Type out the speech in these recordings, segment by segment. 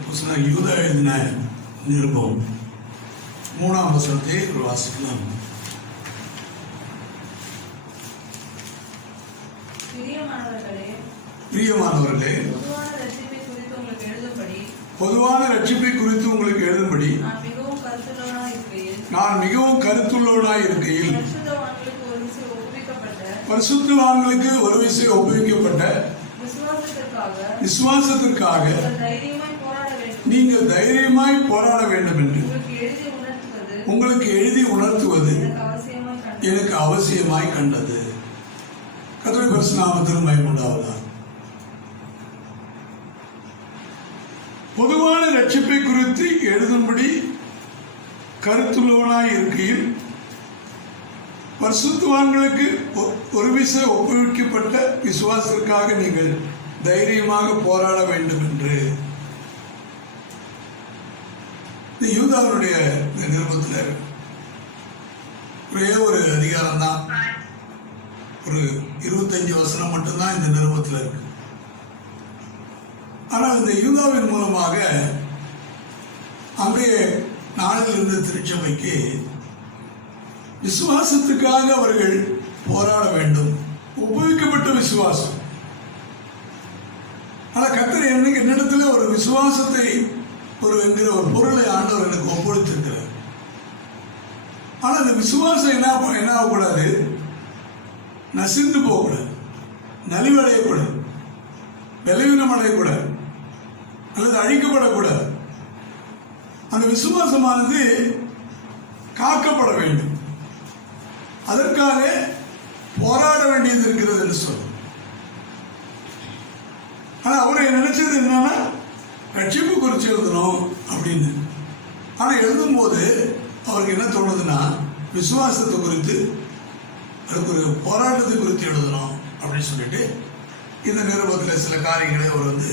அப்போஸ்தலனாகிய யூதா எழுதின நிருபம் 3ஆம் வசனத்தை வாசிக்கலாம். பிரியமானவர்களே, பொதுவான ரட்சிப்பை குறித்து உங்களுக்கு எழுதும்படி நான் மிகவும் கருத்துள்ளவனாய் இருக்கையில் பரிசுத்தவான்களுக்கு ஒரு விசை ஒப்புவிக்கப்பட்ட விசுவாசத்திற்காக நீங்கள் தைரியமாய் போராட வேண்டும் என்று உங்களுக்கு எழுதி உணர்த்துவது எனக்கு அவசியமாய் கண்டது. கர்த்தருடைய பரிசுத்த நாமத்திற்கு மகிமை உண்டாவதாக. பொதுவான ரட்சிப்பை குறித்து எழுதும்படி கருத்துள்ளவனாய் இருக்கையில் பரிசுத்தவான்களுக்கு ஒரு விசை ஒப்புவிக்கப்பட்ட விசுவாசத்திற்காக நீங்கள் தைரியமாக போராட வேண்டும் என்று இந்த யூதாவுடைய நிருபத்தில் ஒரே ஒரு அதிகாரம் தான், ஒரு 25 வசனம் மட்டும்தான் இந்த நிருபத்தில் இருக்கு. ஆனால் இந்த யூதாவின் மூலமாக அன்றைய நாளில் இருந்த திருச்சபைக்கு விசுவாசத்துக்காக அவர்கள் போராட வேண்டும், உபயோகிக்கப்பட்ட விசுவாசம். ஆனால் கர்த்தர் என்னிடத்துல ஒரு விசுவாசத்தை என்கிற ஒரு பொருளை ஆண்டவர் எனக்கு ஒப்படைத்திருக்கிறார். ஆனால் அந்த விசுவாசம் என்ன ஆகக்கூடாது, நசிந்து போகக்கூடாது, நலிவடையக்கூடாது, பலவீனம் அடையக்கூடாது, அல்லது அழிக்கப்படக்கூடாது. அந்த விசுவாசமானது காக்கப்பட வேண்டும். அதற்காக போராட வேண்டியது இருக்கிறது என்று சொல்லும். ஆனா அவரை நினைச்சது என்னன்னா ரட்சிப்பு குறித்து எழுதணும் அப்படின்னு. ஆனா எழுதும் போது அவருக்கு என்ன தோணுதுன்னா விசுவாசத்தை குறித்து, அதுக்கு ஒரு போராட்டத்தை குறித்து எழுதணும் அப்படின்னு சொல்லிட்டு இந்த நிருபத்தில் சில காரியங்களை அவர்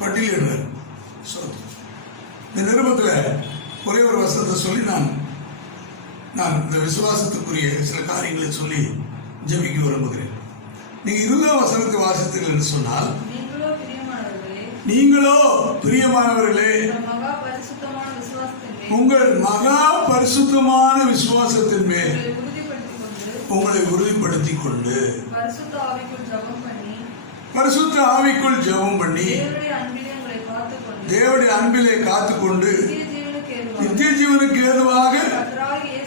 பட்டியலிடுறார். இந்த நிருபத்தில் ஒரே ஒரு வசனத்தை சொல்லி நான் இந்த விசுவாசத்துக்குரிய சில காரியங்களை சொல்லி ஜெபிக்க விரும்புகிறேன். நீங்க 20ஆம் வசனத்தை வாசித்தீர்கள் என்று சொன்னால், நீங்களோ பிரியமானவர்களே உங்கள் மகா பரிசுத்தமான விசுவாசத்தின் மேல் உங்களை உறுதிப்படுத்திக் கொண்டு பரிசுத்த ஆவிக்குள் ஜெபம் பண்ணி தேவனுடைய அன்பிலே காத்துக்கொண்டு நித்திய ஜீவனுக்கு ஏதுவாக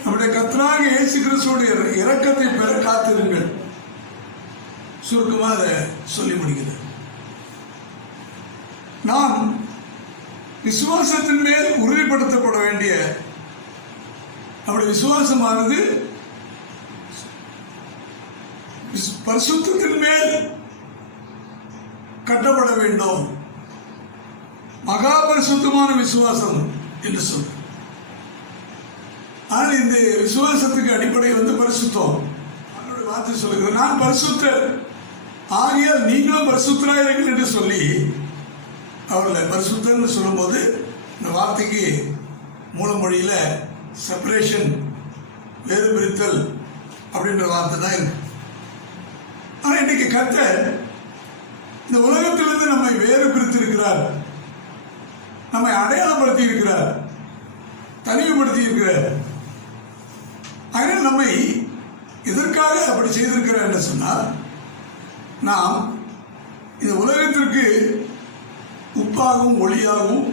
நம்முடைய கர்த்தராகிய இயேசு கிறிஸ்துவுடைய இரக்கத்தை பெற காத்திருங்கள். சுருக்கமாக அதை சொல்லி முடிக்கிறது. நாம் விசுவாசத்தின் மேல் உறுதிப்படுத்தப்பட வேண்டிய நம்முடைய விசுவாசமானது பரிசுத்தத்தின் மேல் கட்டப்பட வேண்டும். மகா பரிசுத்தமான விசுவாசம் என்று சொல்ற. ஆனால் இந்த விசுவாசத்துக்கு அடிப்படை பரிசுத்தம். அவருடைய வார்த்தை சொல்லுகிறது, நான் பரிசுத்தர் ஆகியால் நீங்களும் பரிசுத்தராயிருங்கள் என்று சொல்லி அவர்களை பரிசுத்தர்னு சொல்லும்போது இந்த வார்த்தைக்கு மூலமொழியில செப்பரேஷன், வேறு பிரித்தல் அப்படின்ற வார்த்தை தான் இருக்கு. ஆனா இன்னைக்கு கர்த்தர் இந்த உலகத்திலிருந்து நம்மை வேறு பிரித்து இருக்கிறார், நம்மை அடையாளப்படுத்தி இருக்கிறார், தனிமைப்படுத்தி இருக்கிறார். அதனால் நம்மை எதற்காக அப்படி செய்திருக்கிறார் என்று சொன்னால், நாம் இந்த உலகத்திற்கு உப்பாகவும் ஒளியாகவும்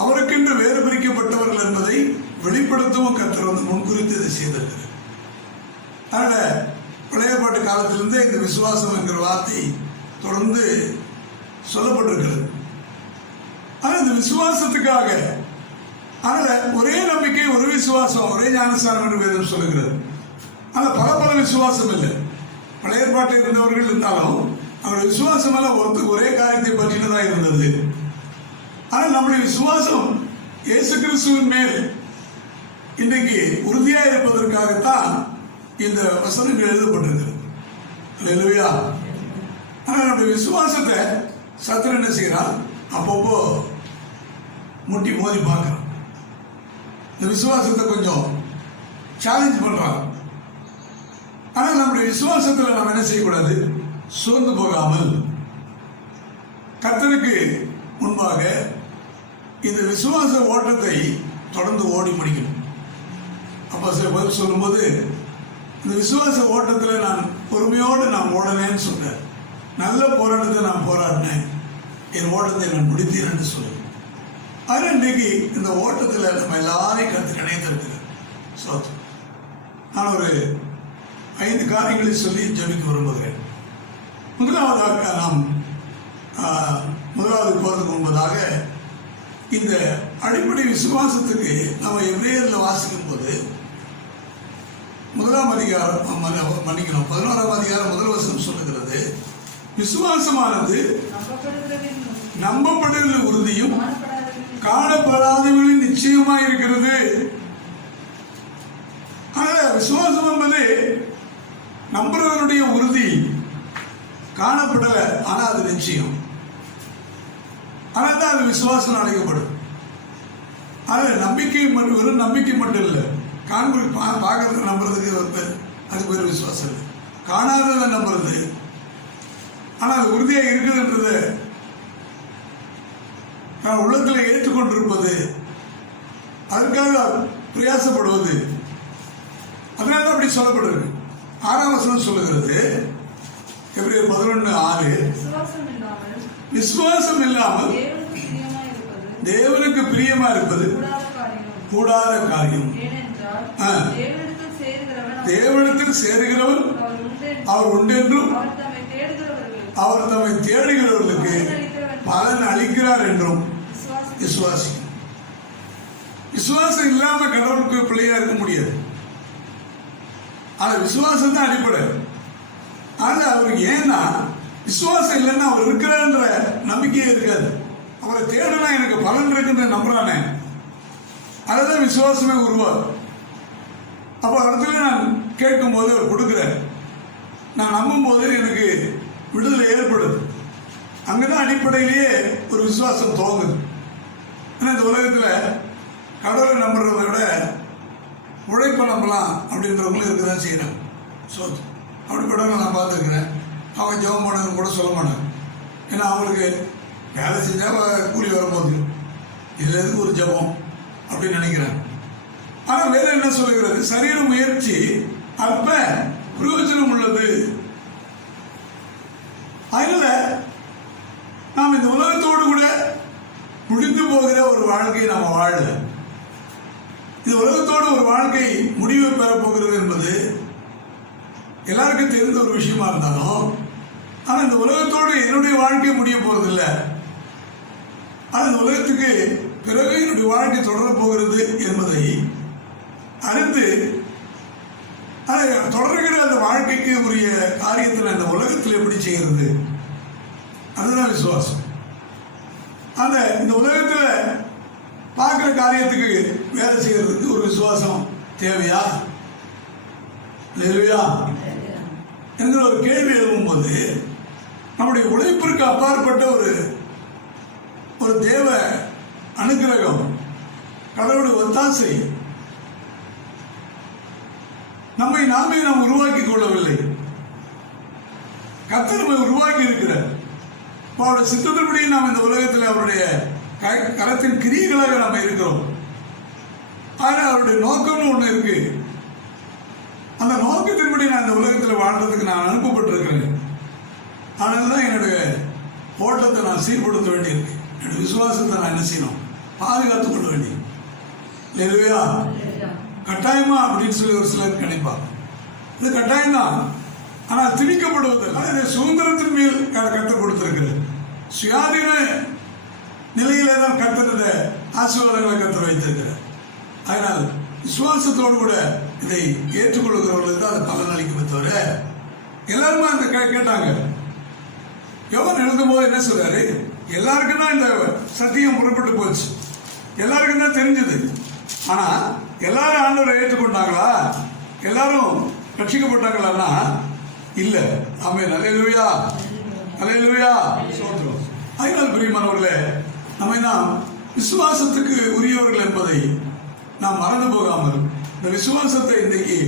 அவருக்கென்று வேறு பிரிக்கப்பட்டவர்கள் என்பதை வெளிப்படுத்தவும் கர்த்தர் முன்குறித்து இதை செய்திருக்கிறார். அதனால பழைய பாட்டு காலத்திலிருந்தே இந்த விசுவாசம் என்கிற வார்த்தை தொடர்ந்து சொல்லப்பட்டிருக்கிறது. ஆனால் இந்த விசுவாசத்துக்காக ஒரே நம்பிக்கை, ஒரு விசுவாசம், ஒரே ஞானஸ்நானம் என்று வேதம் சொல்லுகிறது. ஆனால் பல விசுவாசம் இல்லை. பழைய ஏற்பாட்டில் இருந்தவர்கள் இருந்தாலும் அவருடைய விசுவாசம் எல்லாம் ஒரே காரியத்தை பற்றினதாக இருந்தது. ஆனால் நம்முடைய விசுவாசம் இயேசு கிறிஸ்துவின் மேல் இன்றைக்கு உறுதியாக இருப்பதற்காகத்தான் இந்த வசனங்கள் எழுதப்பட்டிருக்கிறது. அல்லேலூயா. ஆனால் நம்முடைய விசுவாசத்தை சத்துரு என்ன செய்யறான், அப்பப்போ முட்டி மோதி பார்க்கிறான். இந்த விசுவாசத்தை கொஞ்சம் சேலஞ்ச் பண்றான். ஆனால் நம்முடைய விசுவாசத்தில் நாம் என்ன செய்யக்கூடாது, சோர்ந்து போகாமல் கர்த்தருக்கு முன்பாக இந்த விசுவாச ஓட்டத்தை தொடர்ந்து ஓடி முடிக்கணும். அப்போ சில பதில் சொல்லும்போது இந்த விசுவாச ஓட்டத்தில் நான் பொறுமையோடு நான் ஓடனேன்னு சொல்றேன். நல்ல போராட்டத்தை நான் போராடினேன், என் ஓட்டத்தை நான் முடித்தேன் என்று சொல்லுவேன். அதனால் இன்றைக்கு இந்த ஓட்டத்தில் நம்ம எல்லாரையும் கருத்து இணைந்திருக்கிறேன். சோத்திரம். நான் ஒரு 5 காரியங்களை சொல்லி ஜெபிக்க விரும்புகிறேன். முதலாவதாக நாம் முதலாவது போறதுக்கு முன்பதாக இந்த அடிப்படை விசுவாசத்துக்கு நம்ம எபிரேயரில் வாசிக்கும் போது 1ஆம் அதிகாரம் மன்னிக்கணும் 11ஆம் அதிகாரம் முதல் வசனம் சொல்லுகிறது, விசுவாசமானது நம்பப்படுகிற உறுதியும் காணப்படாதவர்களின் நிச்சயமா இருக்கிறது. ஆனால் விசுவாசம் என்பது நம்புறவருடைய உறுதி, காணப்படல ஆனா அது நிச்சயம். ஆனால் தான் அது விசுவாசம் அழைக்கப்படும். அது நம்பிக்கை மட்டும், வெறும் நம்பிக்கை மட்டும் இல்லை, பார்க்கறத நம்புறதுக்கு அது பேர் விசுவாசம் இல்லை. காணாததை நம்புறது ஆனால் அது உறுதியாக இருக்குதுன்றது உள்ளத்தில் ஏற்றுக்கொண்டிருப்பது, அதுக்காக பிரயாசப்படுவது, அதனால அப்படி சொல்லப்படுது. 6ஆம் வசனம் சொல்லுகிறது, எபிரேயர் 11:6, விசுவாசம் இல்லாமல் தேவனுக்கு பிரியமா இருப்பது கூடாத காரியம். தேவனிடத்தில் சேருகிறவன் அவர் உண்டென்றும் அவர் தம்மை தேடுகிறவர்களுக்கு பலன் அளிக்கிறார் என்றும் விசுவாசி. விசுவாசம் இல்லாம கடவுளுக்கு பிள்ளையா இருக்க முடியாது. ஆனா விசுவாசம் தான் அடிப்படை. ஆனா அவருக்கு ஏன்னா விசுவாசம் இல்லைன்னா அவர் இருக்கிறார்ன்ற நம்பிக்கையே இருக்காது. அவரை தேடுனா எனக்கு பலன் இருக்குன்னு நம்புறானே, அதுதான் விசுவாசமே உருவாகும். அப்போ இடத்துல நான் கேட்கும் போது அவர் கொடுக்குறார், நான் நம்பும் போது எனக்கு விடுதலை ஏற்படுது. அங்கதான் அடிப்படையிலேயே ஒரு விசுவாசம் துவங்குது. ஏன்னா இந்த உலகத்தில் கடவுளை நம்புறதை விட உழைப்பை நம்பலாம் அப்படின்றவங்களும் இருக்குதான் செய்யறாங்க. அப்படிப்பட்டவங்க நான் பார்த்துருக்கிறேன். அவங்க ஜெபம் பண்ணணும்னு கூட சொல்ல மாட்டாங்க. ஏன்னா அவங்களுக்கு வேலை செஞ்சால் கூலி வரும்போது இதுல எதுக்கு ஒரு ஜெபம் அப்படின்னு நினைக்கிறாங்க. ஆனால் வேதம் என்ன சொல்லுகிறது, சரீர முயற்சி அற்ப பிரயோஜனம் உள்ளது. அதனால நாம் இந்த உலகத்தோடு கூட முடிந்து போகிற ஒரு வாழ்க்கையை நம்ம வாழல. இந்த உலகத்தோடு ஒரு வாழ்க்கை முடிவை பெறப்போகிறது என்பது எல்லாருக்கும் தெரிந்த ஒரு விஷயமா இருந்தாலும், ஆனா இந்த உலகத்தோடு என்னுடைய வாழ்க்கை முடிய போறது இல்லை. அது இந்த உலகத்துக்கு பிறகு என்னுடைய வாழ்க்கை தொடர போகிறது என்பதை அறிந்து அதை தொடர்கிற அந்த வாழ்க்கைக்கு உரிய காரியத்தில் இந்த உலகத்தில் எப்படி செய்கிறது, அதுதான் விசுவாசம். அந்த இந்த உலகத்தில் பார்க்குற காரியத்துக்கு வேலை செய்யறதுக்கு ஒரு விசுவாசம் தேவையா இல்லையா என்கிற ஒரு கேள்வி எழுப்பும்போது, நம்முடைய உழைப்பிற்கு அப்பாற்பட்ட ஒரு தேவ அனுகிரகம், கடவுளுடைய ஒத்தாசை நம்மை நாமே நாம் உருவாக்கி கொள்ளவில்லை. கர்த்தர் நம்மை உருவாக்கி இருக்கிறார். அவருடைய சித்தத்தின்படி நாம் இந்த உலகத்தில் அவருடைய கரத்தின் கிரியைகளாக நம்ம இருக்கிறோம். ஆனால் அவருடைய நோக்கம்னு ஒன்று இருக்கு. அந்த நோக்கத்தின்படி நான் இந்த உலகத்தில் வாழ்றதுக்கு நான் அனுப்பப்பட்டிருக்கிறேன். அதனால தான் என்னுடைய ஓட்டத்தை நான் சீர்படுத்த வேண்டியிருக்கு. என்னுடைய விசுவாசத்தை நான் என்ன செய்யணும், பாதுகாத்துக் கொள்ள வேண்டியது இல்லையா? கட்டாயமா அப்படின்னு சொல்லி ஒரு சிலர் நினைப்பாங்க. இது கட்டாயம் தான், ஆனால் திணிக்கப்படுவதில்லை. இது சுதந்திரத்தின் மேல் கர்த்தர் கொடுத்திருக்கிறது. சுயாதீன நிலையிலே தான் கர்த்தர் ஆசீர்வாதங்களை கர்த்தர் வைத்திருக்கிறார். அதனால் விசுவாசத்தோடு கூட இதை ஏற்றுக்கொள்கிறவர்களுக்கு தான் அது பலன் அளிக்குமே தவிர, எல்லாருமே அந்த கேட்டாங்க. யோவான் எழுதும் போது என்ன சொல்றாரு, எல்லாருக்கும் தான் இந்த சத்தியம் புறப்பட்டு போச்சு, எல்லாருக்கும் தான் தெரிஞ்சது. ஆனா எல்லாரும் ஆண்டவரை ஏற்றுக்கொண்டாங்களா, எல்லாரும் ரட்சிக்கப்பட்டாங்களா? இல்ல. ஆமென், அல்லேலூயா, அல்லேலூயா. அதனால் பிரியமானவர்களே, நம்மை நாம் விசுவாசத்துக்கு உரியவர்கள் என்பதை நாம் மறந்து போகாமல் இந்த விசுவாசத்தை இன்றைக்கு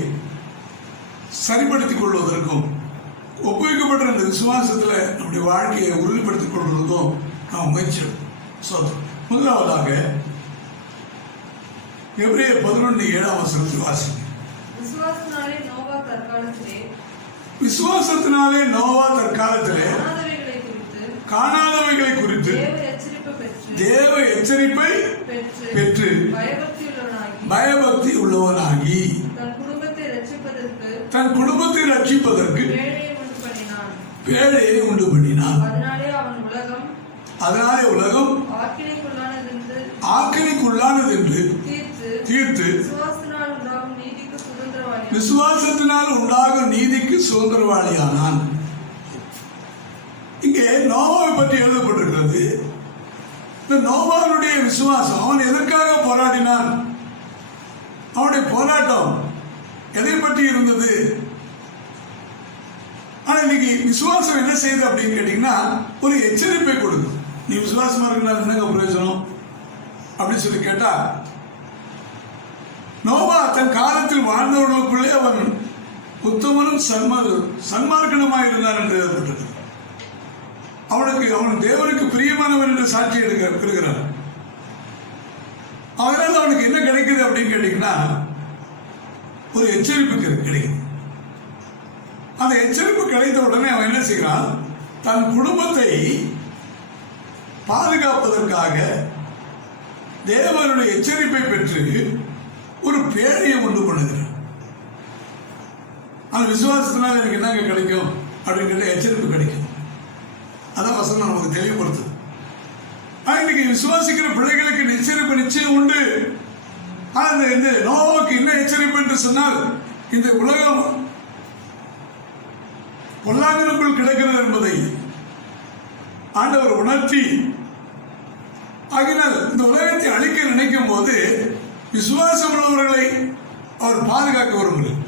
சரிப்படுத்திக் கொள்வதற்கும் ஒப்புவிக்கப்பட்ட இந்த விசுவாசத்தில் நம்முடைய வாழ்க்கையை உறுதிப்படுத்திக் கொள்வதற்கும் நாம் முயற்சி முதலாவதாக எபிரேயர் 11:7 வாசிங்க. விசுவாசத்தினாலே நோவா தற்காலத்திலே காணாதவைகளை குறித்து தேவ எச்சரிப்பை பெற்று பயபக்தி உள்ளவனாகி தன் குடும்பத்தை ரட்சிப்பதற்கு பேழையை உண்டு பண்ணினான். அதனாலே உலகம் ஆக்கினைக்குள்ளானது என்று தீர்த்து விசுவாசத்தினால் உண்டாகும் நீதிக்கு சுதந்திரவாளியானான். இங்கே நோவாவை பற்றி எழுதப்பட்டிருக்கிறது. இந்த நோவாவுடைய விசுவாசம், அவன் எதற்காக போராடினான், அவனுடைய போராட்டம் எதை பற்றி இருந்தது? ஆனா இன்னைக்கு விசுவாசம் என்ன செய்யுது அப்படின்னு கேட்டீங்கன்னா, ஒரு எச்சரிப்பை கொடுக்கும். நீ விசுவாசமா இருக்கிறார் என்னங்க பிரயோஜனம் அப்படின்னு சொல்லி கேட்டா, நோவா தன் காலத்தில் வாழ்ந்தவர்களுக்குள்ளே அவன் உத்தமனும் சன்மார்க்கனுமாய் இருந்தான் என்று எழுதப்பட்டிருக்கிறது. அவன் தேவனுக்கு பிரியமானவன் என்று சாட்சி பெறுகிறான். அதனால அவனுக்கு என்ன கிடைக்குது அப்படின்னு கேட்டீங்கன்னா, ஒரு எச்சரிப்பு கிடைக்குது. அந்த எச்சரிப்பு கிடைத்த உடனே அவன் என்ன செய்கிறான், தன் குடும்பத்தை பாதுகாப்பதற்காக தேவனுடைய எச்சரிப்பை பெற்று ஒரு பேழையை உண்டு பண்ணுகிறான். அந்த விசுவாசத்தினால் எனக்கு என்னங்க கிடைக்கும் அப்படின்னு கேட்ட எச்சரிப்பு கிடைக்கும். அதான் வசனம் நமக்கு தெளிவுபடுத்துது. இன்னைக்கு விசுவாசிக்கிற பிள்ளைகளுக்கு எச்சரிப்பு நிச்சயம் உண்டு. இந்த நோவாவுக்கு என்ன எச்சரிப்பு என்று சொன்னால், இந்த உலகம் பொல்லாங்கனுக்குள் கிடக்கிறது என்பதை ஆண்டவர் உணர்த்தி, ஆகினால் இந்த உலகத்தை அழிக்க நினைக்கும் போது விசுவாசம் உள்ளவர்களை அவர் பாதுகாக்க விரும்புகிறார்.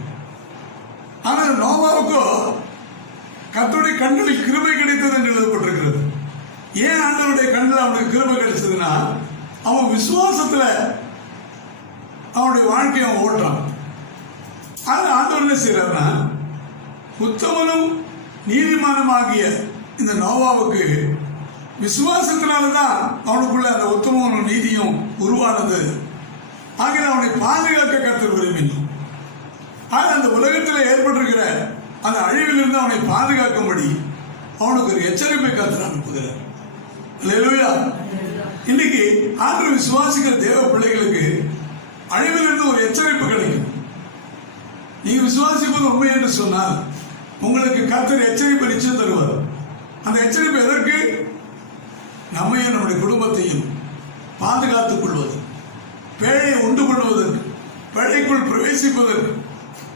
ஆனால் நோவாவுக்கோ கர்த்தருடைய கண்களில் கிருபை கிடைத்தது என்று எழுதப்பட்டிருக்கிறது. ஏன் ஆண்டவருடைய கண்ணில் அவனுக்கு கிருபை கிடைச்சதுன்னா, அவன் விசுவாசத்துல அவனுடைய வாழ்க்கையை அவன் ஓட்டுறான். ஆனால் ஆண்டவர் என்ன செய்யறாருன்னா, உத்தமனும் நீதிமானமாகிய இந்த நோவாவுக்கு விசுவாசத்தினால்தான் அவனுக்குள்ள அந்த உத்தமனும் நீதியும் உருவானது. ஆகிய அவனை பாதுகாக்க கர்த்தர் விரும்பினார். அந்த உலகத்தில் ஏற்பட்டிருக்கிற அந்த அழிவிலிருந்து அவனை பாதுகாக்கும்படி அவனுக்கு ஒரு எச்சரிப்பை கர்த்தர் அனுப்புகிறார். அல்லேலூயா. இன்னைக்கு ஆண்டவரை விசுவாசிக்கிற தேவ பிள்ளைகளுக்கு அழிவிலிருந்து ஒரு எச்சரிப்பு கிடைக்கும். நீங்க விசுவாசிப்பது உண்மை என்று சொன்னால் உங்களுக்கு கர்த்தர் எச்சரிப்பு நிச்சயம் தருவார். அந்த எச்சரிப்பு எதற்கு? நம்மையும் நம்முடைய குடும்பத்தையும் பாதுகாத்துக் கொள்வது, பேழையை உண்டு பண்ணுவதற்கு, பேழைக்குள் பிரவேசிப்பதற்கு,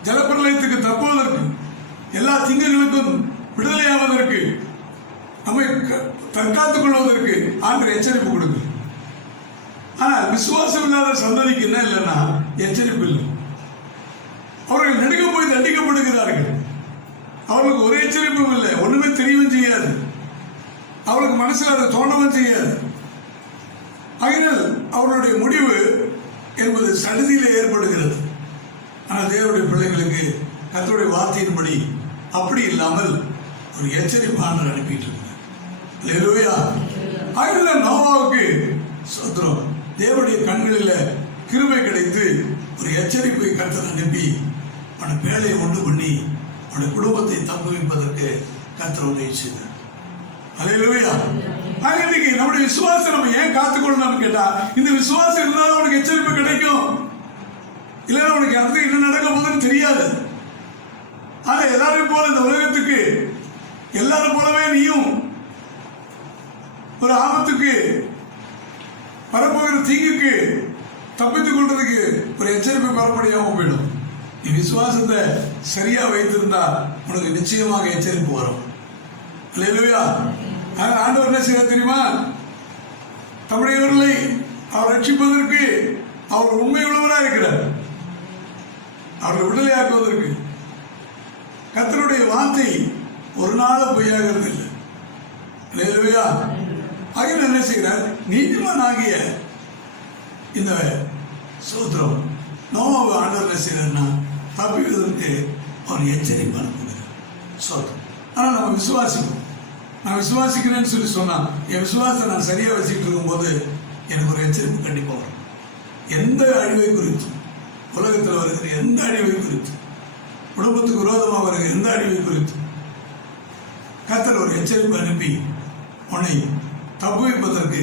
ஜலப்பிரளயத்துக்கு தப்புவதற்கு, எல்லா திங்களுக்கும் விடுதலையாவதற்கு, நம்மை தற்காத்துக் கொள்வதற்கு ஆண்டவர் எச்சரிப்பு கொடுக்கு. ஆனால் விசுவாசம் இல்லாத சந்ததிக்கு என்ன இல்லைன்னா எச்சரிப்பு இல்லை. அவர்கள் நெடுக்க போய் தண்டிக்கப்படுகிறார்கள். அவர்களுக்கு ஒரு எச்சரிப்பும் இல்லை, ஒண்ணுமே தெரியவும் செய்யாது, அவர்களுக்கு மனசில் அதை தோணவும் செய்யாது. ஆகினால் அவர்களுடைய முடிவு என்பது சடுதியில் ஏற்படுகிறது. ஆனால் தேவனுடைய பிள்ளைகளுக்கு கர்த்தருடைய வார்த்தையின்படி அப்படி இல்லாமல் ஒரு எச்சரிப்பாளர் அனுப்பிட்டு இருக்கிறார். ஆகினால் நோவாவுக்கு சோத்திரம், தேவனுடைய கண்களில் கிருபை கிடைத்து ஒரு எச்சரிப்பை கர்த்தர் அனுப்பி அவனை பேழையை உண்டு பண்ணி அவனுடைய குடும்பத்தை தப்புவிப்பதற்கு கர்த்தர் உதவி செய்தார். அல்லேலூயா. இன்னைக்கு நம்முடைய விசுவாசம் நம்ம ஏன் காத்துக்கொள்ளணும்னு கேட்டா, இந்த விசுவாசம் இருந்தாலும் அவனுக்கு எச்சரிப்பு கிடைக்கும். இல்லைன்னா அவனுக்கு அடுத்து என்ன நடக்க போகுதுன்னு தெரியாது. ஆனா எல்லாரும் போல இந்த உலகத்துக்கு எல்லாரும் போலவே நீயும் ஒரு ஆபத்துக்கு வரப்போகிற தீங்குக்கு தப்பித்துக் கொள்றதுக்கு ஒரு எச்சரிப்பை பெறப்படியாம போயிடும். நீ விசுவாசத்தை சரியா வைத்திருந்தா உனக்கு நிச்சயமாக எச்சரிப்பு வரும். அல்லேலூயா. ஆண்டவர் என்ன செய்ய தெரியுமா? தம்முடையவர்களை அவர் ரட்சிப்பதற்கு அவர் உண்மை உள்ளவராக இருக்கிறார். அவர்களை விடுதலையாக்குவதற்கு கர்த்தருடைய வார்த்தை ஒரு நாளும் பொய்யாகிறது இல்லை. அல்லேலூயா. ஆகிய என்ன செய்கிறார்? நீதிமான் ஆகிய இந்த சோத்திரம் நோவாவை ஆண்டவர் என்ன செய்யறாருன்னா தப்பிவதற்கு அவர் எச்சரிப்பு அனுப்புகிறார். சோத்திரம். ஆனால் நம்ம விசுவாசிப்போம். நான் விசுவாசிக்கிறேன்னு சொல்லி சொன்னான். என் விசுவாசத்தை நான் சரியா வச்சுட்டு இருக்கும்போது எனக்கு ஒரு எச்சரிப்பு கண்டிப்பா வரும். எந்த அழிவை குறித்தும், உலகத்தில் வருகிற எந்த அழிவை குறித்தும், குடும்பத்துக்கு விரோதமாக வருகிற எந்த அழிவை குறித்தும் கர்த்தர் ஒரு எச்சரிப்பு அனுப்பி உன்னை தப்பு வைப்பதற்கு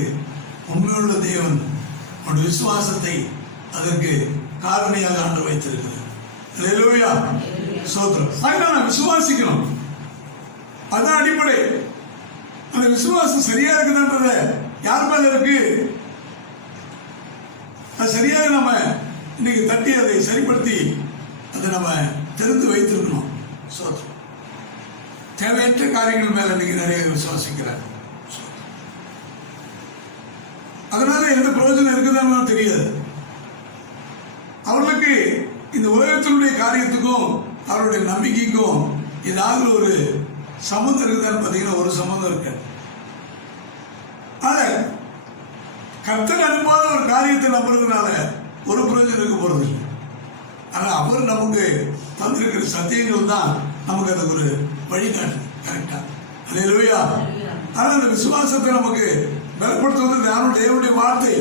உண்மையுள்ள தேவன் உன்னுடைய விசுவாசத்தை அதற்கு காரணியாக ஆண்டு வைத்திருக்கிறது. அல்லேலூயா, ஸ்தோத்திரம். அதனால நான் விசுவாசிக்கணும், அதுதான் அடிப்படை. அந்த விசுவாசம் சரியா இருக்குதுன்றத யார் மேல இருக்கு? அது சரியாக நம்ம இன்னைக்கு தட்டி அதை சரிப்படுத்தி அதை நம்ம தெரிந்து வைத்திருக்கணும். ஸ்தோத்திரம். தேவையற்ற காரியங்கள் மேல இன்னைக்கு நிறைய விசுவாசிக்கிறார். அதனால எந்த பிரயோஜனம் இருக்குதுன்னு தெரியாது. அவர்களுக்கு இந்த உலகத்தினுடைய காரியத்துக்கும் அவருடைய நம்பிக்கைக்கும் ஏதாவது ஒரு சம்பந்தம் இருக்குதான்னு பார்த்தீங்கன்னா ஒரு சம்பந்தம் இருக்கு. ஆனா கர்த்தர் அனுப்பாத ஒரு காரியத்தை நம்புறதுனால ஒரு பிரயோஜனம் இருக்க போறது இல்லை. ஆனா அவர் நமக்கு தந்திருக்கிற சத்தியங்கள் தான் நமக்கு அதுக்கு ஒரு வழிகாட்டு. கரெக்டா? அல்லேலூயா. ஆனா அந்த விசுவாசத்தை நமக்கு பலப்படுத்துவது தேவனுடைய வார்த்தை.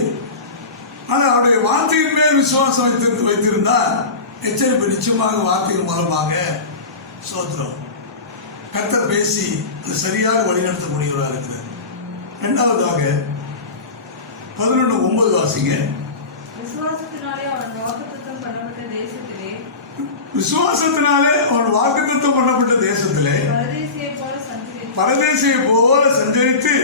ஆனா அவருடைய வார்த்தையின் மேல் விசுவாசம் வைத்திருந்தா எச்சரிப்பு நிச்சயமாக வார்த்தையின் மூலமாக சோத்திரம் கர்த்தர் பேசி அது சரியாக வழிநடத்தக்கூடியவராக இருக்கிறார். இரண்டாவதாக 11:9 வாசிங்க. விசுவாசத்தினாலே அவன் வாக்குத்தத்தம் பண்ணப்பட்ட தேசத்திலே பரதேசியை போல சஞ்சரித்து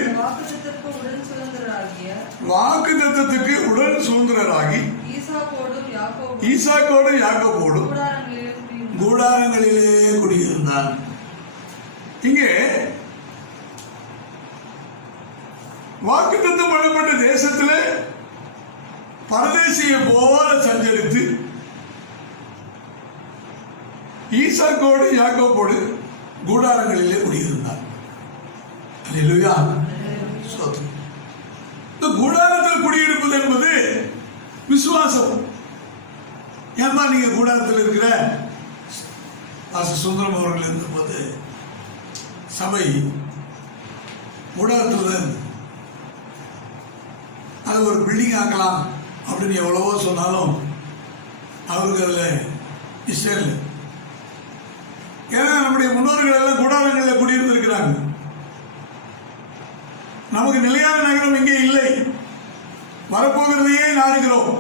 வாக்குத்தத்தத்துக்கு உடன் சுதந்திரராகி ஈசாக்கோடும் யாக்கோபோடும் கூடாரங்களிலே குடியிருந்தான். இங்கே வாக்குத்தத்தம் பண்ணப்பட்ட தேசத்திலே பரதேசியை போல சஞ்சரித்து ஈசாக்கோடு யாக்கோபோடு கூடாரங்களிலே குடியிருந்தார். அல்லேலூயா. இந்த கூடாரத்தில் குடியிருப்பது என்பது விசுவாசம். ஏன்பா நீங்க கூடாரத்தில் இருக்கிற சுந்தரம் அவர்கள் இருந்தபோது சபை கூடாரத்தில் அது ஒரு பில்டிங் ஆக்கலாம் அப்படின்னு எவ்வளவோ சொன்னாலும் அவருக்கு அதில் இஷ்டம் இல்லை. ஏன்னா நம்முடைய முன்னோர்கள் எல்லாம் கூடாரங்களில் குடியிருந்திருக்கிறாங்க. நமக்கு நிலையான நகரம் இங்கே இல்லை, வரப்போகிறதையே நாடுகிறோம்.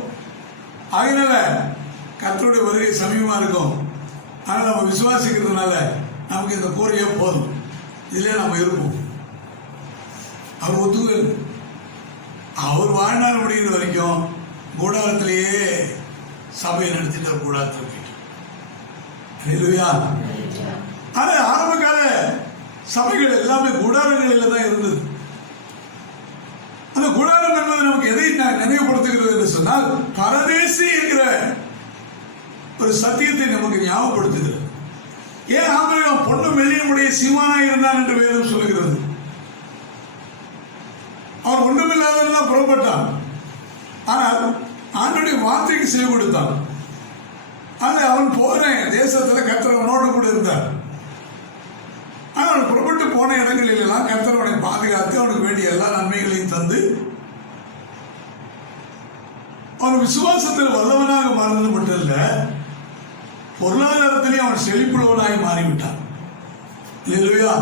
அதனால கர்த்தருடைய வருகை சமீபமா இருக்கும். ஆனால் நம்ம விசுவாசிக்கிறதுனால நமக்கு இந்த கூரையே போதும், இதுல நம்ம இருப்போம். அவர் ஒத்துக்கல் அவர் வாழ்நாள் முடிகிற வரைக்கும் கூடாரத்திலேயே சபையை நடத்திட்டு கூடாரத்தில் போயிட்டு. ஆனா ஆரம்ப கால சபைகள் எல்லாமே கூடாரங்களில் தான் இருந்தது. அந்த கூடாரம் என்பது நமக்கு எதை நினைவுபடுத்துகிறது என்று சொன்னால் பரதேசி என்கிற ஒரு சத்தியத்தை நமக்கு ஞாபகப்படுத்துகிறது. ஏன் ஆபிரகாம் பொன்னும் வெள்ளியுடைய சீமானாய் இருந்தான் என்று வேதம் சொல்லுகிறது. அவர் ஒன்றுமில்லாததான் புறப்பட்டான், ஆனால் ஆண்டுடைய வார்த்தைக்கு செவி கொடுத்தான். ஆனால் அவன் போன தேசத்தில் கர்த்தர் அவனோடு கூட இருந்தார். ஆனால் புறப்பட்டு போன இடங்களில் எல்லாம் கர்த்தர் அவனை பாதுகாத்து அவனுக்கு வேண்டிய எல்லா நன்மைகளையும் தந்து அவன் விசுவாசத்தில் வல்லவனாக மாறினது மட்டும் இல்ல, பொருளாதாரத்திலே அவன் செழிப்புள்ளவனாக மாறிவிட்டான். இல்லையா?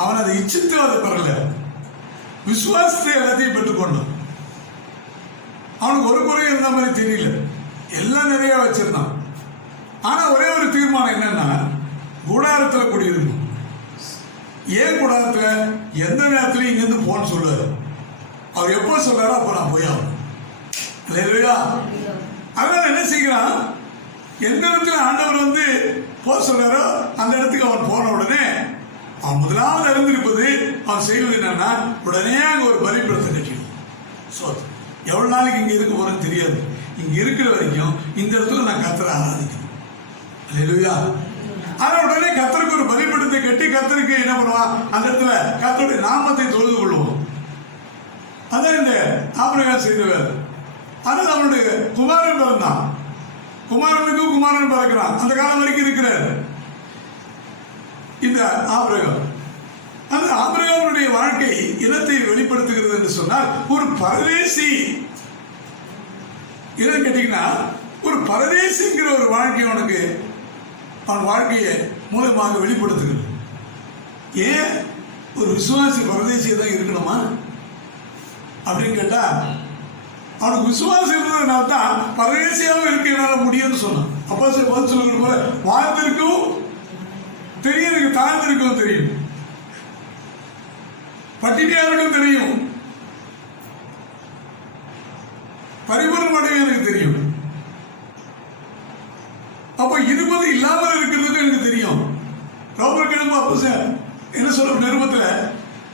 அவன் அதை இச்சித்து அதை பெறல, விசுவாசத்தை எல்லாத்தையும் பெற்றுக்கொண்டான். அவனுக்கு ஒரு குறை இருந்த மாதிரி தெரியல, எல்லாம் நிறைய வச்சிருந்தான். ஆனா ஒரே ஒரு தீர்மானம் என்னன்னா, கூடாரத்தில் குடியிருக்கும். ஏன் கூடாரத்தில்? எந்த நேரத்திலையும் இங்கிருந்து போன்னு சொல்லுவாரு. அவர் எப்போ சொல்றாரோ அப்போ நான் போய் ஆகணும். அதனால என்ன செய்கிறான், எந்த இடத்துல ஆண்டவர் போக சொல்றாரோ அந்த இடத்துக்கு அவன் போன உடனே அவன் முதலாவது அறிந்திருப்பது அவன் செய்வது என்னன்னா, உடனே அங்க ஒரு பலிபீடத்தை கட்டிடும். எவ்வளவு நாளைக்கு இங்க இருக்க போறேன்னு தெரியாது, இங்க இருக்கிற வரைக்கும் இந்த இடத்துல நான் கர்த்தரை ஆராதிக்கணும். அல்லேலூயா. ஆனா உடனே கர்த்தருக்கு ஒரு பலிபீடத்தை கட்டி கர்த்தருக்கு என்ன பண்ணுவான், அந்த இடத்துல கர்த்தருடைய நாமத்தை தொழுது கொள்வோம். அதான் இந்த ஆபிரகாம் செய்தவர். ஆனால் அவனுடைய குமாரன் பிறந்தான், குமாரனுக்கு குமாரன் பிறக்கிறான். அந்த காலம் வரைக்கும் இருக்கிறார் இந்த ஆபிரகாம். அந்த ஆபிரகாமுடைய வாழ்க்கை இனத்தை வெளிப்படுத்துகிறது என்று சொன்னால் ஒரு பரதேசி. என்னன்னு கேட்டீங்கன்னா ஒரு பரதேசிங்கிற ஒரு வாழ்க்கை அவனுக்கு அவன் வாழ்க்கையை மூலமாக வெளிப்படுத்துகிறது. ஏன் ஒரு விசுவாசி பரதேசியை தான் இருக்கணுமா அப்படின்னு கேட்டா, அவனுக்கு விசுவாசம் இருந்ததுனால தான் பரதேசியாகவும் இருக்க என்னால் முடியும்னு சொன்னான். அப்போ பதில் சொல்லுங்க போல, வாழ்ந்திருக்கும் தெரியும், எனக்கு தாழ்ந்திருக்கும் தெரியும், பட்டினியாருக்கும் தெரியும், பரிபூர்ணம் அடையும் எனக்கு தெரியும். அப்ப இருப்பது இல்லாமல் இருக்கிறது எனக்கு தெரியும். ரோமர் கிழமை அப்போ என்ன சொல்ற நிருபத்துல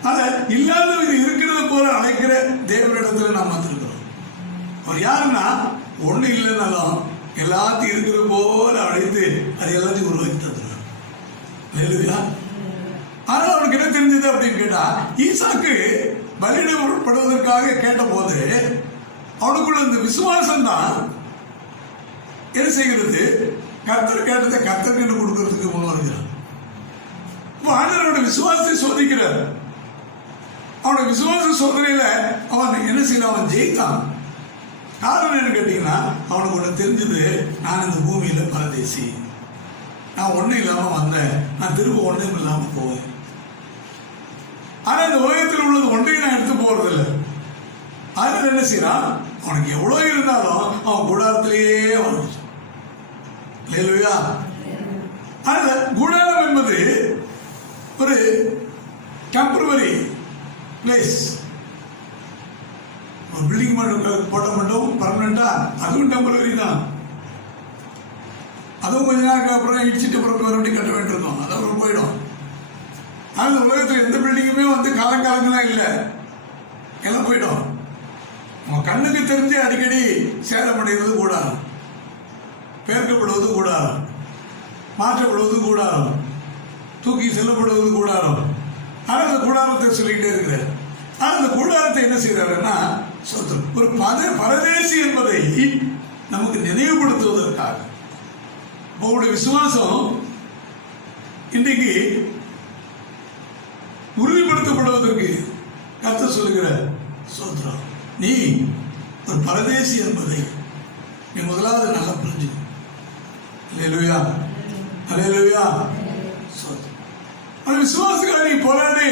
அத இல்லாத இது இருக்கிறது போல அழைக்கிற தேவனிடத்துல நாம் வந்திருக்கிறோம். அவர் யாருன்னா ஒண்ணு இல்லைன்னாலும் எல்லாத்தையும் இருக்கிறது போல அழைத்து அது எல்லாத்தையும் உருவாக்கி தந்துடுறார். ஆனால் அவனுக்கு என்ன தெரிஞ்சது அப்படின்னு கேட்டா, ஈசாக்கு பலியிடப்படுவதற்காக கேட்ட போது அவனுக்குள்ள இந்த விசுவாசம் தான் என்ன செய்கிறது, கர்த்தர் கேட்டதை கர்த்தருக்கு கொடுக்கறதுக்கு முன் வருகிறான். ஆண்டவரோட விசுவாசத்தை சோதிக்கிறார். அவனோட விசுவாச சோதனையில அவன் என்ன செய்யலாம், அவன் ஜெயித்தான். காரணம் என்ன கேட்டீங்கன்னா, அவனுக்கு ஒண்ணு தெரிஞ்சது, நான் இந்த பூமியில பரதேசி, நான் ஒண்ணும் இல்லாம வந்தேன், நான் திரும்ப ஒன்றும் இல்லாம போவேன். ஆனா இந்த உலகத்தில் உள்ளது ஒன்றையும் நான் எடுத்து போறதில்லை. அதனால என்ன செய்யறான், அவனுக்கு எவ்வளவு இருந்தாலும் அவன் கூடாரத்திலேயே வாழ்ந்துச்சு. இல்லையா? அதனால கூடாரம் என்பது ஒரு டெம்பரவரி பிளேஸ். பில்டிங் போட்ட மட்டும் பர்மனண்டா, அதுவும் டெம்பரவரி தான். அதுவும் கொஞ்ச நேரம் அப்புறம் இடிச்சுட்டு அப்புறம் மறுபடி கட்ட வேண்டியிருக்கும், அது அப்புறம் போயிடும். ஆனால் உலகத்தில் எந்த பில்டிங்குமே வந்து காலங்காலங்களாம் இல்லை, எல்லாம் போயிடும். உங்க கண்ணுக்கு தெரிஞ்சு அடிக்கடி சேதமடைகிறது கூடாது, பேர்க்கப்படுவது கூடாது, மாற்றப்படுவது கூடாது, தூக்கி செல்லப்படுவது கூடாது. ஆனால் அந்த கூடாரத்தை சொல்லிக்கிட்டே இருக்கிறார். ஆனால் அந்த கூடாரத்தை என்ன செய்யறாருன்னா, ஒரு பரதேசி என்பதை நமக்கு நினைவுபடுத்துவதற்காக. உங்களுடைய விசுவாசம் இன்றைக்கு உறுதிப்படுத்தப்படுவதற்கு கர்த்தர் சொல்லுகிற சோத்திரம், நீ ஒரு பரதேசி என்பதை நீ முதலாவது நல்லா புரிஞ்சு. அல்லேலூயா, அல்லேலூயா. அந்த விசுவாசத்துக்காக நீ போராடு.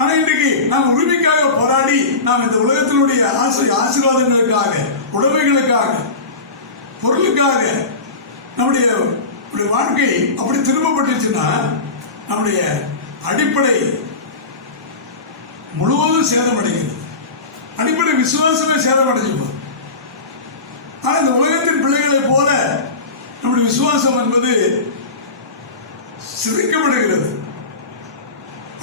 ஆனா இன்றைக்கு நாம் உரிமைக்காக போராடி நாம் இந்த உலகத்தினுடைய ஆசீர்வாதங்களுக்காக, உடமைகளுக்காக, பொருளுக்காக நம்முடைய வாழ்க்கை அப்படி திரும்பப்பட்டுச்சுன்னா நம்முடைய அடிப்படை முழுவதும் சேதமடைகிறது. அடிப்படை விசுவாசமே சேதமடைஞ்சிருப்போம். ஆனா இந்த உலகத்தின் பிள்ளைகளை போல நம்முடைய விசுவாசம் என்பது சிதைக்கப்படுகிறது.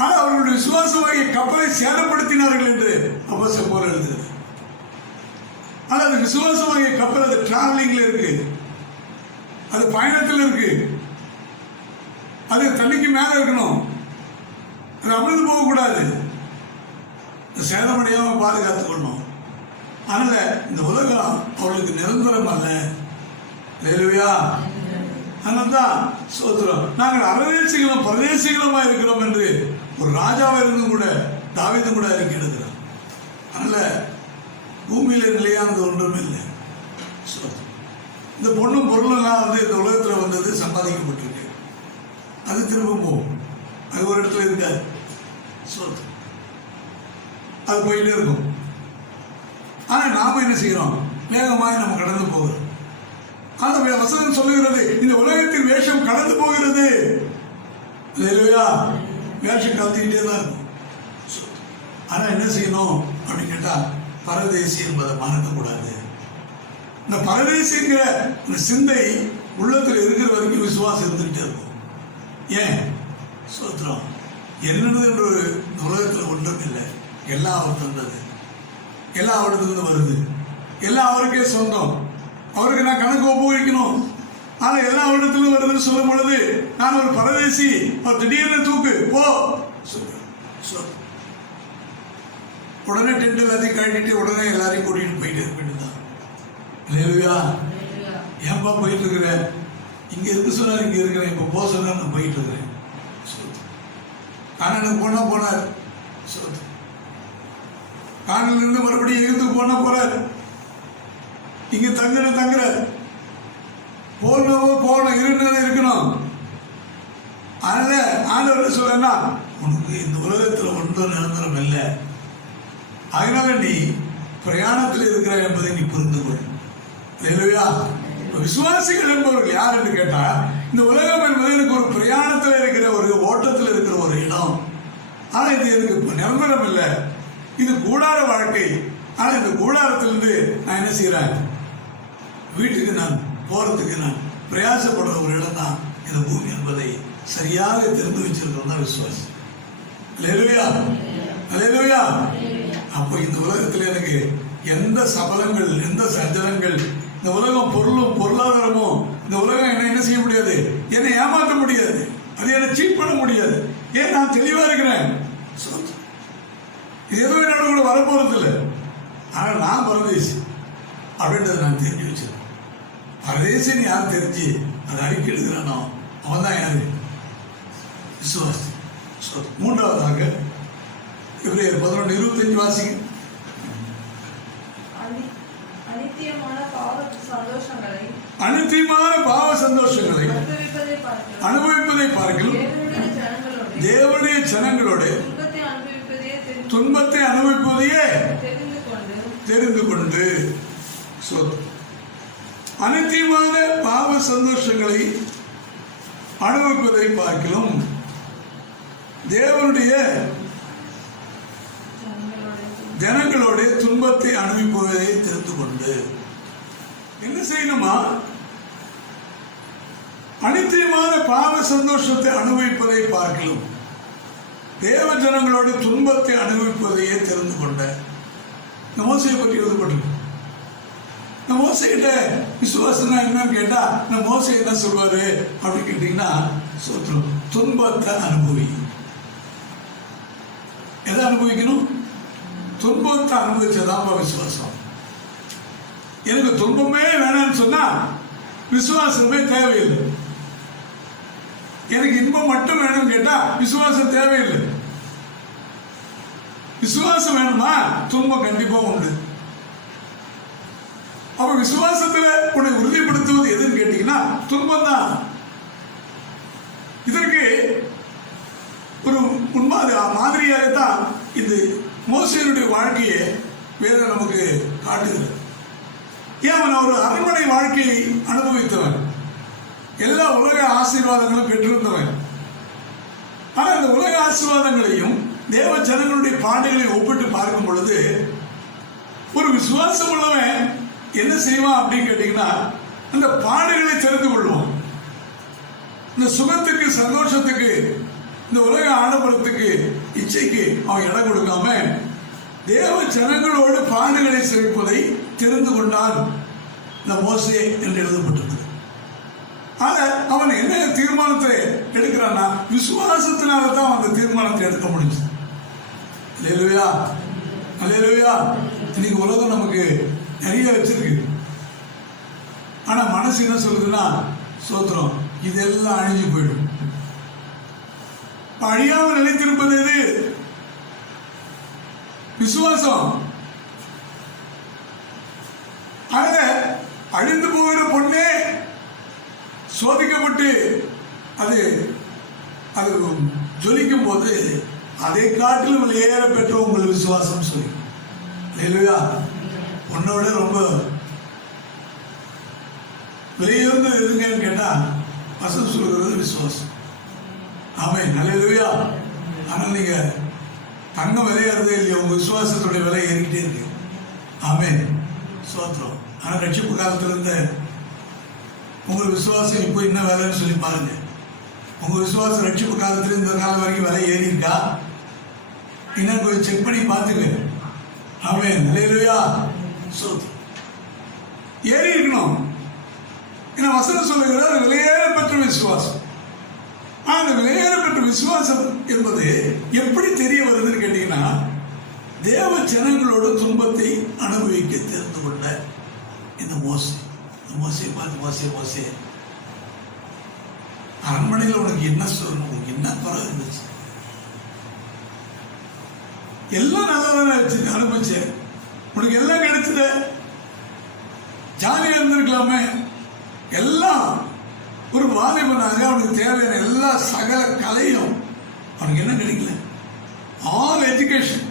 ஆனால் அவர்களுடைய விசுவாசமாகிய கப்பலை சேதப்படுத்தினார்கள் என்று அப்போஸ்தலர் பவுல் எழுதுகிறார். ஆனால் அந்த விசுவாசமாகிய கப்பல் அது டிராவலிங்ல இருக்கு, அது பயணத்தில் இருக்கு, அது தண்ணிக்கு மேல இருக்கணும், அது அமிழ்ந்து போகக்கூடாது, சேதமடையாம பாதுகாத்துக் கொள்ளணும். அதனால இந்த உலகம் அவர்களுக்கு நிரந்தரம் அல்ல. இல்லையா? அதனால்தான் சோதரம், நாங்கள் அரதேசிகளும் பரதேசிகளுமா இருக்கிறோம் என்று ஒரு ராஜாவா இருந்தும் கூட தாவீது கூட அறிக்கை எடுக்கிறார். அதனால பூமியில நிலையானது ஒன்றும் இல்லை. இந்த பொண்ணும் பொருளெல்லாம் வந்து இந்த உலகத்துல வந்தது சம்பாதிக்கப்பட்டிருக்கு, அது திரும்ப போகும், அது ஒரு இடத்துல இருக்காது, அது போயிட்டே இருக்கும். ஆனா நாம என்ன செய்யறோம், வேகமாய் நம்ம கடந்து போகிறோம். அந்த வசனம் சொல்லுகிறது, இந்த உலகத்தின் வேஷம் கடந்து போகிறது. இல்லையா? வேஷம் கலந்துக்கிட்டே தான் இருக்கும். ஆனா என்ன செய்யணும் அப்படின்னு கேட்டா, பரதேசி என்பதை மறக்கக்கூடாது. இந்த பரதேசிங்கிற இந்த சிந்தை உள்ளத்தில் இருக்கிற வரைக்கும் விசுவாசம் இருந்துகிட்டே இருக்கும். ஏன் சோத்திரம், என்னது என்ற ஒரு உலகத்தில் ஒன்றும் இல்லை, எல்லாம் அவர் தந்தது, எல்லாம் அவரிடத்துல வருது, எல்லாம் அவருக்கே சொந்தம், அவருக்கு நான் கணக்கு ஒப்புவிக்கணும். ஆனா எல்லா இடத்திலும் வருதுன்னு சொல்லும் பொழுது நான் ஒரு பரதேசி, அவர் திடீர்னு தூக்கு போ, உடனே டென்ட் எல்லாத்தையும் கட்டிட்டு உடனே எல்லாரையும் கூட்டிட்டு போயிட்டு இருக்க வேண்டியதுதான். இல்லையா? ஏன்பா போயிட்டு இருக்கிறேன், இங்க இருக்கு சொன்னார், இங்க இருக்கிறேன், இப்ப போக சொன்னார், நான் போயிட்டு இருக்கிறேன். கானானுக்கு போனார். கானான்ல இருந்து மறுபடியும் எகிப்துக்கு போறார். இங்க தங்குறார். போகணும் இருக்கணும். அதனால ஆண்டவர் சொல்றா, உனக்கு இந்த உலகத்துல ஒன்றும் நிரந்தரம் இல்லை, அதனால நீ பிரயாணத்தில் இருக்கிற என்பதை நீ புரிந்து கொள். இல்லையா? விசுவாசிகள் என்பவர்கள் யார் என்று கேட்டா, இந்த உலகம் என்பது எனக்கு ஒரு பிரயாணத்தில் இருக்கிற ஒரு ஓட்டத்தில் இருக்கிற ஒரு இடம். ஆனா இது எனக்கு நிரந்தரம் இல்லை, இது கூடார வாழ்க்கை. ஆனா இந்த கூடாரத்திலிருந்து நான் என்ன செய்யறேன், வீட்டுக்கு நான் போறதுக்கு நான் பிரயாசப்படுற ஒரு இடம் தான் இந்த பூமி என்பதை சரியாக தெரிந்து வச்சிருக்கிறோம் தான் விசுவாசி. அல்லேலூயா. அப்போ இந்த உலகத்தில் எனக்கு எந்த சபலங்கள், எந்த சஞ்சலங்கள், இந்த உலகம் பொருளும் பொருளாதாரமும், இந்த உலகம் என்ன செய்ய முடியாது, என்னை ஏமாற்ற முடியாது, அது என்னை சீட் பண்ண முடியாது. ஏன் நான் தெளிவா இருக்கிறேன், இது எதுவும் என்னோட கூட வரப்போறது இல்லை. ஆனால் நான் பரதேசி அப்படின்றத நான் தெரிஞ்சு வச்சிருக்கேன். பரதேசன் யார் தெரிஞ்சு அதை அடிக்க எழுதுறானோ அவன் தான் யாரு, விசுவாசி. மூன்றாவதாக எபிரேயர் 11:25 வாசிங்க. அனித்தியமான பாவ சந்தோஷங்களை அனுபவிப்பதை பார்க்கலாம் தேவனுடைய ஜனங்களோடு துன்பத்தை அனுபவிப்பதையே தெரிந்து கொண்டு. அனித்தியமான பாவ சந்தோஷங்களை அனுபவிப்பதை பார்க்கலாம் தேவனுடைய ஜனங்களோட துன்பத்தை அனுபவிப்பதை தெரிந்து கொண்டு என்ன செய்யணுமா, அனித்தியமான பாவ சந்தோஷத்தை அனுபவிப்பதை பார்க்கலாம் தேவ ஜனங்களோட துன்பத்தை அனுபவிப்பதையே தெரிந்து கொண்ட. இந்த மோசையை பற்றி எழுதப்பட்டிருக்கு. இந்த மோசைகிட்ட விசுவாசம்னா என்னன்னு கேட்டா, இந்த மோசை என்ன சொல்வாரு அப்படின்னு கேட்டீங்கன்னா, துன்பத்தை அனுபவி. எதை அனுபவிக்கணும், துன்பத்தை அனுபவிச்சதான் விசுவாசம். எனக்கு துன்பமே வேணாம்னு சொன்னா விசுவாசமே தேவையில்லை. எனக்கு இன்பம் மட்டும் வேணும்னு கேட்டா விசுவாசம் தேவையில்லை. விசுவாசம் வேணுமா, துன்பம் கண்டிப்பா உண்டு. அப்ப விசுவாசத்துல உன்னை உறுதிப்படுத்துவது எதுன்னு கேட்டீங்கன்னா துன்பம் தான். இதற்கு ஒரு மாதிரியாகத்தான் இந்த மோசேயுடைய வாழ்க்கையை வேதம் நமக்கு காட்டுகிறது. ஏன் அவன் ஒரு அரண்மனை வாழ்க்கையை அனுபவித்தவன், எல்லா உலக ஆசீர்வாதங்களும் பெற்றிருந்தவன். ஆனா இந்த உலக ஆசீர்வாதங்களையும் தேவ ஜனங்களுடைய பாடுகளை ஒப்பிட்டு பார்க்கும் பொழுது ஒரு விசுவாசம் உள்ளவன் என்ன செய்வான் அப்படின்னு கேட்டீங்கன்னா, அந்த பாடுகளை தெரிந்து கொள்வான். இந்த சுகத்துக்கு, சந்தோஷத்துக்கு, இந்த உலக ஆடம்பரத்துக்கு, இச்சைக்கு அவன் இடம் கொடுக்காம தேவ ஜனங்களோடு பாடுகளை செலுப்பதை தெரிந்து கொண்டான் இந்த மோசே என்று எழுதப்பட்டிருக்கு. ஆக அவன் என்ன தீர்மானத்தை எடுக்கிறான்னா, விசுவாசத்தினால்தான் அந்த தீர்மானத்தை எடுக்க முடிஞ்சது. அல்லேலூயா, அல்லேலூயா. இன்னைக்கு உலகம் நமக்கு நிறைய வச்சிருக்கு. ஆனா மனசு என்ன சொல்லுதுன்னா, சோத்திரம் இதெல்லாம் அழிஞ்சு போயிடும். அழியாமல் நிலைத்திருப்பது எது, விசுவாசம். ஆக அழிந்து போகிற பொண்ணே சோதிக்கப்பட்டு அது அது ஜொலிக்கும் போது அதை காட்டிலும் வெளியேற பெற்ற உங்கள் விசுவாசம் சொல்லி. இல்லையா? உன்னோட ரொம்ப வெளியிருந்து எதுங்கன்னு கேட்டா வசனம் சொல்கிறது விசுவாசம். ஆமென், அல்லேலூயா. ஆனால் நீங்க தங்கம் விலையறதே இல்லையா, உங்க விசுவாசத்துடைய விலை ஏறிக்கிட்டே இருக்கு. ஆமென், சோத்திரம். ஆனால் ரட்சிப்பு காலத்துல இருந்த உங்கள் விசுவாசம் இப்போ என்ன வேலைன்னு சொல்லி பாருங்க. உங்க விசுவாசம் ரட்சிப்பு காலத்துல இந்த காலம் வரைக்கும் விலை ஏறி இருக்கா இன்னும் கொஞ்சம் செக் பண்ணி பார்த்துங்க. ஆமென், அல்லேலூயா. சோத்திரம். ஏறி இருக்கணும். ஏன்னா வசனம் சொல்லுகிறார் விலையேறப்பெற்ற விசுவாசம். அந்த விலையேறப்பெற்ற விசுவாசம் என்பது எப்படி தெரிய வருதுன்னு கேட்டீங்கன்னா, தேவ ஜனங்களோட துன்பத்தை அனுபவிக்க தெரிந்து கொண்ட இந்த மோசே பார்த்து மோசே அரண்மனையில் உனக்கு என்ன சொல்லணும், உனக்கு என்ன குறை இருந்துச்சு, எல்லாம் நல்லதானே வச்சு அனுபவிச்சேன், உனக்கு எல்லாம் கிடைச்சத, ஜாலியா இருந்திருக்கலாமே. எல்லாம் ஒரு வாலிபனாக அவனுக்கு தேவையான எல்லா சகல கலையும் அவனுக்கு என்ன கிடைக்கல? ஆல் எஜுகேஷன்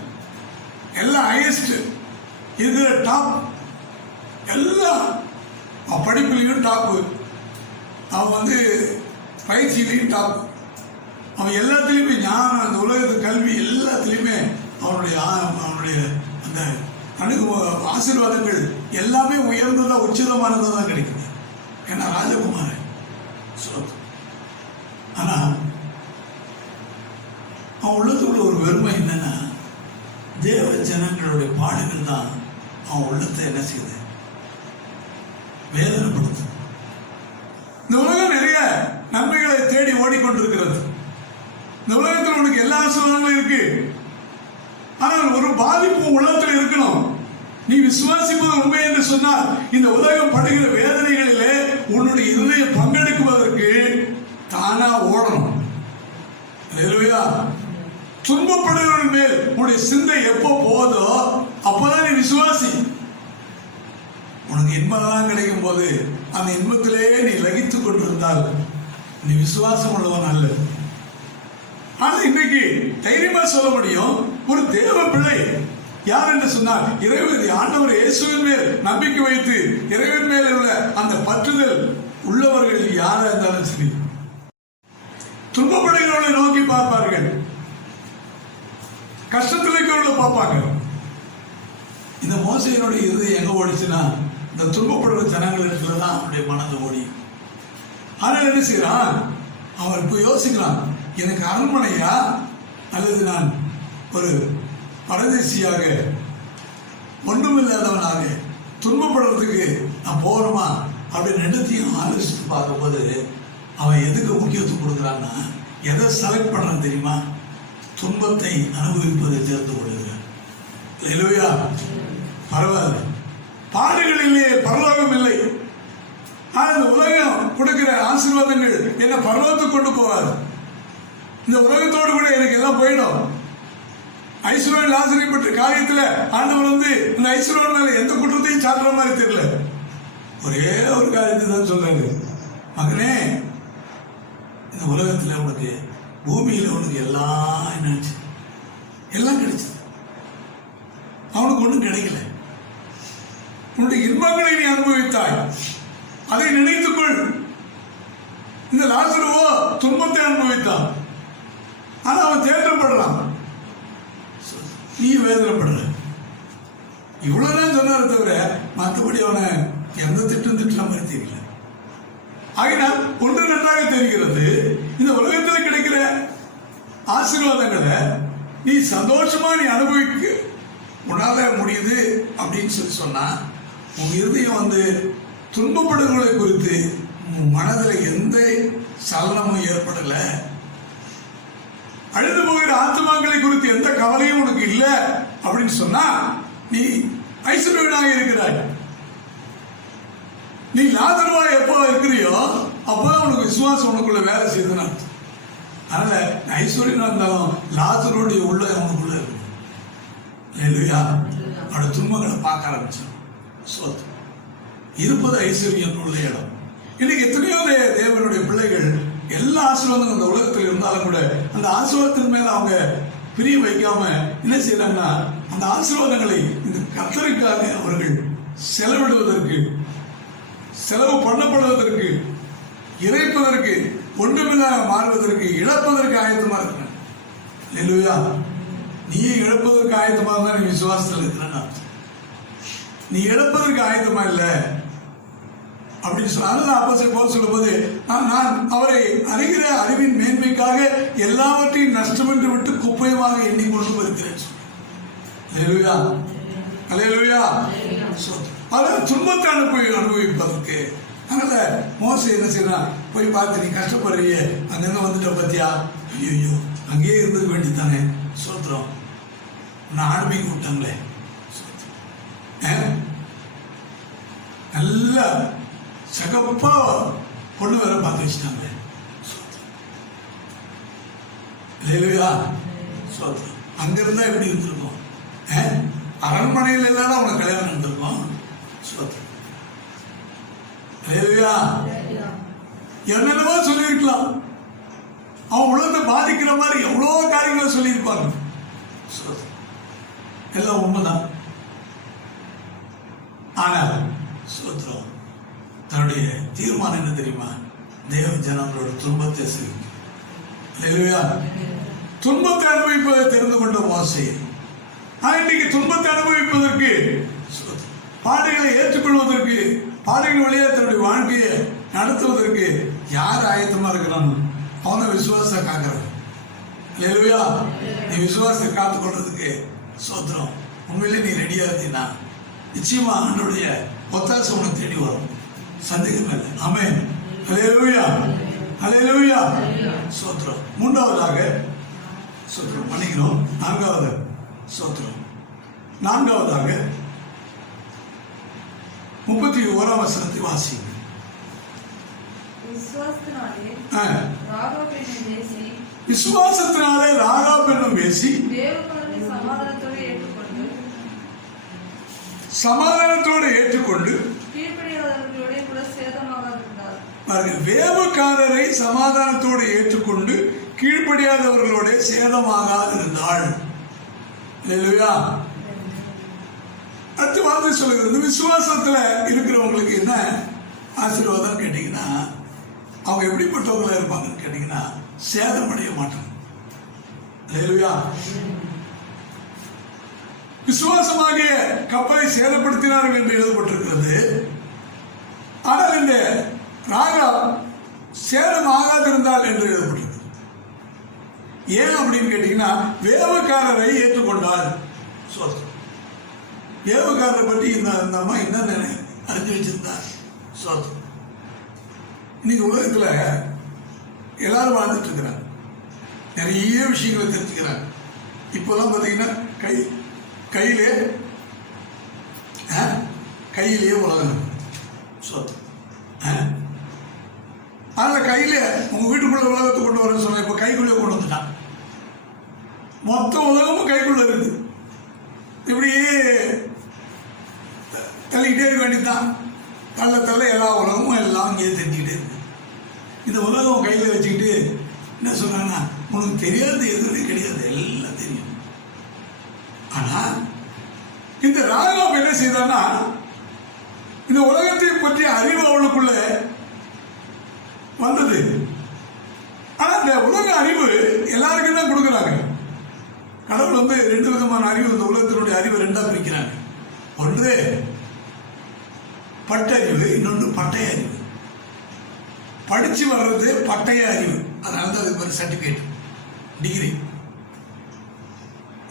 எல்லாம் ஹையஸ்ட், இதுல டாப், எல்லாம் அவன் படிப்புலையும் டாப்பு, அவன் பயிற்சியிலையும் டாப், அவன் எல்லாத்துலேயுமே ஞானம், அந்த உலகத்து கல்வி எல்லாத்துலேயுமே அவனுடைய அந்த ஆசீர்வாதங்கள் எல்லாமே உயர்ந்ததா உச்சிதமானதாக தான் கிடைக்குது. ஏன்னா ராஜகுமாரன். ஆனா அவன் உள்ளத்துக்குள்ள ஒரு வெறுமை என்னன்னா, தேவ ஜனங்களுடைய பாடுகள் தான் அவன் உள்ளத்தை என்ன செய்யுது? வேதனைப்படுத்து. இந்த உலகம் நிறைய நன்மைகளை தேடி ஓடிக்கொண்டிருக்கிறது. இந்த உலகத்தில் உனக்கு எல்லா ஆசீர்வாதங்களும் இருக்கு. ஆனால் ஒரு பாதிப்பு உள்ளத்தில் இருக்கணும். நீ விசுவாசிப்பது உண்மை என்று சொன்னால் இந்த உலகம் படுகிற வேதனைகளிலே உன்னுடைய இருதயம் பங்கெடுக்குவதற்கு தானா ஓடணும். அல்லேலூயா. துன்பப்படுகிறவர்கள் மேல் உன்னுடைய சிந்தை எப்போ போதோ அப்பதான் நீ விசுவாசி. உனக்கு இன்பம் கிடைக்கும் போது அந்த இன்பத்திலே நீ லகித்துக் கொண்டிருந்தால் நீ விசுவாசம் உள்ளவன் அல்ல. ஆனா இன்னைக்கு தைரியமா சொல்ல முடியும், ஒரு தேவ பிள்ளை யார் என்று சொன்னால் இறைவன் ஆண்டவர் இயேசுவின் மேல் நம்பிக்கை வைத்து இறைவன் மேல் உள்ள அந்த பற்றுதல் உள்ளவர்கள் யாரா இருந்தாலும் சரி, துன்பப்படுகிறவர்களை நோக்கி பார்ப்பார்கள், கஷ்டத்தில் இருக்கிறவர்களை பார்ப்பாங்க. இந்த மோசையினுடைய இருதயம் எங்க ஓடிச்சுன்னா இந்த துன்பப்படுற ஜனங்கள் இடத்துலதான் அவனுடைய மனதை ஓடி. ஆனால் என்ன செய்யறான்? அவன் இப்ப யோசிக்கிறான், எனக்கு அரண்மனையா அல்லது நான் ஒரு பரதேசியாக ஒன்றுமில்லாதவனாக துன்பப்படுறதுக்கு நான் போகணுமா அப்படின்னு ரெண்டுத்தையும் ஆலோசித்து பார்க்கும்போது அவன் எதுக்கு முக்கியத்துவம் கொடுக்குறான்னா, எதை செலக்ட் பண்றான் தெரியுமா? துன்பத்தை அனுபவிப்பதை தேர்ந்து கொள்ளுகிறான். இல்லையா? பரவாயில்ல, பாடுகள் இல்லையே, பரலோகம் இல்லை. ஆனா இந்த உலகம் கொடுக்கிற ஆசீர்வாதங்கள் என்ன பரலோகத்துக்கு கொண்டு போவாது. இந்த உலகத்தோடு கூட எனக்கு எல்லாம் போயிடும். ஐஸ்வர்யன் ஆசிரியப்பட்ட காரியத்துல ஆண்டவர் இந்த ஐஸ்வர்யன் மேல எந்த குற்றத்தையும் சாட்டுற மாதிரி தெரியல. ஒரே ஒரு காரியத்தை தான் சொல்றாரு, மகனே இந்த உலகத்துல உனக்கு பூமியில உனக்கு எல்லாம் என்னாச்சு? எல்லாம் கிடைச்சது. அவனுக்கு ஒண்ணும் கிடைக்கல. உன்னுடைய இன்பங்களை நீ அனுபவித்தாய், அதை நினைத்துக்கொள். இந்த லாசருவோ துன்பத்தை அனுபவித்தான், ஆனா அவன் தேற்றப்படுறான், நீ வேதனைப்படுற. இவ்வளவுதான் சொன்னாரு தவிர மற்றபடி அவனை எந்த திட்டம் திட்டுற மாதிரி தெரியல. ஆகினால் ஒன்று நன்றாக தெரிகிறது, இந்த உலகத்தில் கிடைக்கிற ஆசீர்வாதங்களை நீ சந்தோஷமா நீ அனுபவிக்க உன்னால முடியுது அப்படின்னு சொன்னா உன் இருதயம் துன்பப்படுகளை குறித்து உன் மனதில் எந்த சலனமும் ஏற்படல, அழுது போகிற ஆத்மாக்களை குறித்து எந்த கவலையும் உனக்கு இல்லை அப்படின்னு சொன்னா நீ ஐஸ்வர்யனாக இருக்கிறாய். நீ லாசருவா எப்போ இருக்கிறியோ அப்பதான் உனக்கு விசுவாசம் உனக்குள்ள வேலை செய்யுதுன்னு அர்த்தம். அதனால ஐஸ்வர்யனா இருந்தாலும் லாசருடைய உள்ள உனக்குள்ள இருக்கு. இல்லையா? அவனோட துன்பங்களை பார்க்க ஆரம்பிச்சான். சோத்து இருப்பது ஐஸ்வர்யம் உள்ள இடம். இன்னைக்கு எத்தனையோ தேவனுடைய பிள்ளைகள் எல்லா ஆசீர்வாதங்களும் அந்த உலகத்தில் இருந்தாலும் கூட அந்த ஆசீர்வாதத்தின் மேல அவங்க பிரிய வைக்காம என்ன செய்யறாங்கன்னா அந்த ஆசீர்வாதங்களை இந்த கர்த்தருக்காக அவர்கள் செலவிடுவதற்கு, செலவு பண்ணப்படுவதற்கு, இறைப்பதற்கு, ஒன்றுமில்லாத மாறுவதற்கு, இழப்பதற்கு ஆயத்தமா இருக்கிறாங்க. இல்லையா? நீயே இழப்பதற்கு ஆயத்தமா தான் நீ விசுவாசத்தில் இருக்கிறன்னு அர்த்தம். நீ இழப்பதற்கு ஆயத்தமா இல்லை அப்படின்னு சொன்ன அப்போஸ்தலன் பவுல் சொல்லும்போது நான் அவரை அறிகிற அறிவின் மேன்மைக்காக எல்லாவற்றையும் நஷ்டம் என்று விட்டு குப்பையமாக எண்ணிக்கொண்டு வருகிறேன். அல்லேலூயா, அல்லேலூயா. அவர் துன்பத்தை அனுபவிப்பதற்கு. அதனால மோசே என்ன செய்யறான்? போய் பார்த்து நீ கஷ்டப்படுறிய அங்கிருந்து வந்துட்ட பத்தியா? ஐயோ அங்கேயே இருந்தது வேண்டித்தானே. சோத்திரம், நான் ஆன்மீக விட்டாங்களே, நல்ல சகப்பா பொண்ணு வேற பார்த்து வச்சுட்டாங்க. அங்க இருந்தா எப்படி இருந்திருக்கும்? அரண்மனையில் இல்லாத அவனுக்கு கல்யாணம் நடந்திருக்கும். என்னென்னவோ சொல்லியிருக்கலாம். அவன் உலகத்தை பாதிக்கிற மாதிரி எவ்வளோ காரியங்களை சொல்லியிருப்பாங்க. எல்லாம் உண்மைதான். ஆனால் சோத்திரம் தன்னுடைய தீர்மானம் என்ன தெரியுமா? தேவ ஜனங்களோட துன்பத்தை செய்யும். துன்பத்தை அனுபவிப்பதை தெரிந்து கொண்ட மோசே இன்னைக்கு துன்பத்தை அனுபவிப்பதற்கு, பாடுகளை ஏற்றுக்கொள்வதற்கு, பாடுகள் வழியாக தன்னுடைய வாழ்க்கையை நடத்துவதற்கு யார் ஆயத்தமா இருக்கிறான்? அவனை விசுவாசத்தை காக்கிறவன். இல்லையா? நீ விசுவாசத்தை காத்து கொள்றதுக்கு சோத்திரம் உண்மையிலே நீ ரெடியா இருந்தீங்கன்னா நிச்சயமா ஆண்டவருடைய ஒத்தாசை உனக்கு தேடி வரும். சந்தேகம் இல்லை. ஆமென். அல்லேலூயா, அல்லேலூயா. சோத்திரம். மூன்றாவதாக சோத்திரம் பண்ணிக்கணும். நான்காவதாக 31ஆம் வசனத்தை வாசி. விசுவாசத்தினாலே ராகாப் என்னும் வேசி சமாதானத்தோடு ஏற்றுக்கொண்டு வேவுக்காரரை சமாதானத்தோடு ஏற்றுக்கொண்டு கீழ்ப்படியாதவர்களோட சேதமாகாதிருந்தாள். அடுத்த வார்த்தை சொல்லுகிறது, விசுவாசத்துல இருக்கிறவங்களுக்கு என்ன ஆசீர்வாதம் கேட்டீங்கன்னா அவங்க எப்படிப்பட்டவங்களா இருப்பாங்கன்னு கேட்டீங்கன்னா சேதமடைய மாட்டாங்க. விசுவாசமாகிய கப்பலை சேதப்படுத்தினார்கள் என்று எழுதப்பட்டிருக்கிறது. ஆனால் இந்த ராகாப் சேதம் ஆகாதிருந்தால் என்று எழுதப்பட்டிருக்கிறது. ஏன் அப்படின்னு கேட்டீங்கன்னா வேவுக்காரரை ஏற்றுக்கொண்டால். வேவுக்காரரை பற்றி இந்த அம்மா என்ன அறிஞ்சு வச்சிருந்தார். இன்னைக்கு உலகத்துல எல்லாரும் வாழ்ந்துட்டு இருக்கிறாங்க, நிறைய விஷயங்களை தெரிஞ்சுக்கிறாங்க. இப்பெல்லாம் பார்த்தீங்கன்னா கையிலேயே உலகம். அதனால கையில உங்க வீட்டுக்குள்ள உலகத்தை கொண்டு வரேன்னு சொன்ன இப்ப கைக்குள்ளே கொண்டு வந்துட்டான். மொத்த உலகமும் கைக்குள்ள இருக்குது. இப்படியே தள்ளிக்கிட்டே இருக்க வேண்டியதுதான். தள்ள எல்லா உலகமும் எல்லாம் இங்கே தெரிஞ்சுக்கிட்டே இருக்கு. இந்த உலகம் கையில வச்சுக்கிட்டு என்ன சொல்றாங்கன்னா உனக்கு தெரியாது எதுவுமே கிடையாது, எல்லாம் தெரியும். ஆனா இந்த ராகாப் என்ன செய்தான்னா இந்த உலகத்தை பற்றிய அறிவு அவளுக்குள்ள வந்தது. ஆனா இந்த உலக அறிவு எல்லாருக்கும் தான் கொடுக்குறாங்க. கடவுள் வந்து 2 விதமான அறிவு, இந்த உலகத்தினுடைய அறிவை 2ஆ பிரிக்கிறாங்க. ஒன்று பட்டறிவு, இன்னொன்று பட்டய அறிவு. படிச்சு வர்றது பட்டய அறிவு, அதனால தான் அதுக்கு பேர் சர்டிபிகேட், டிகிரி.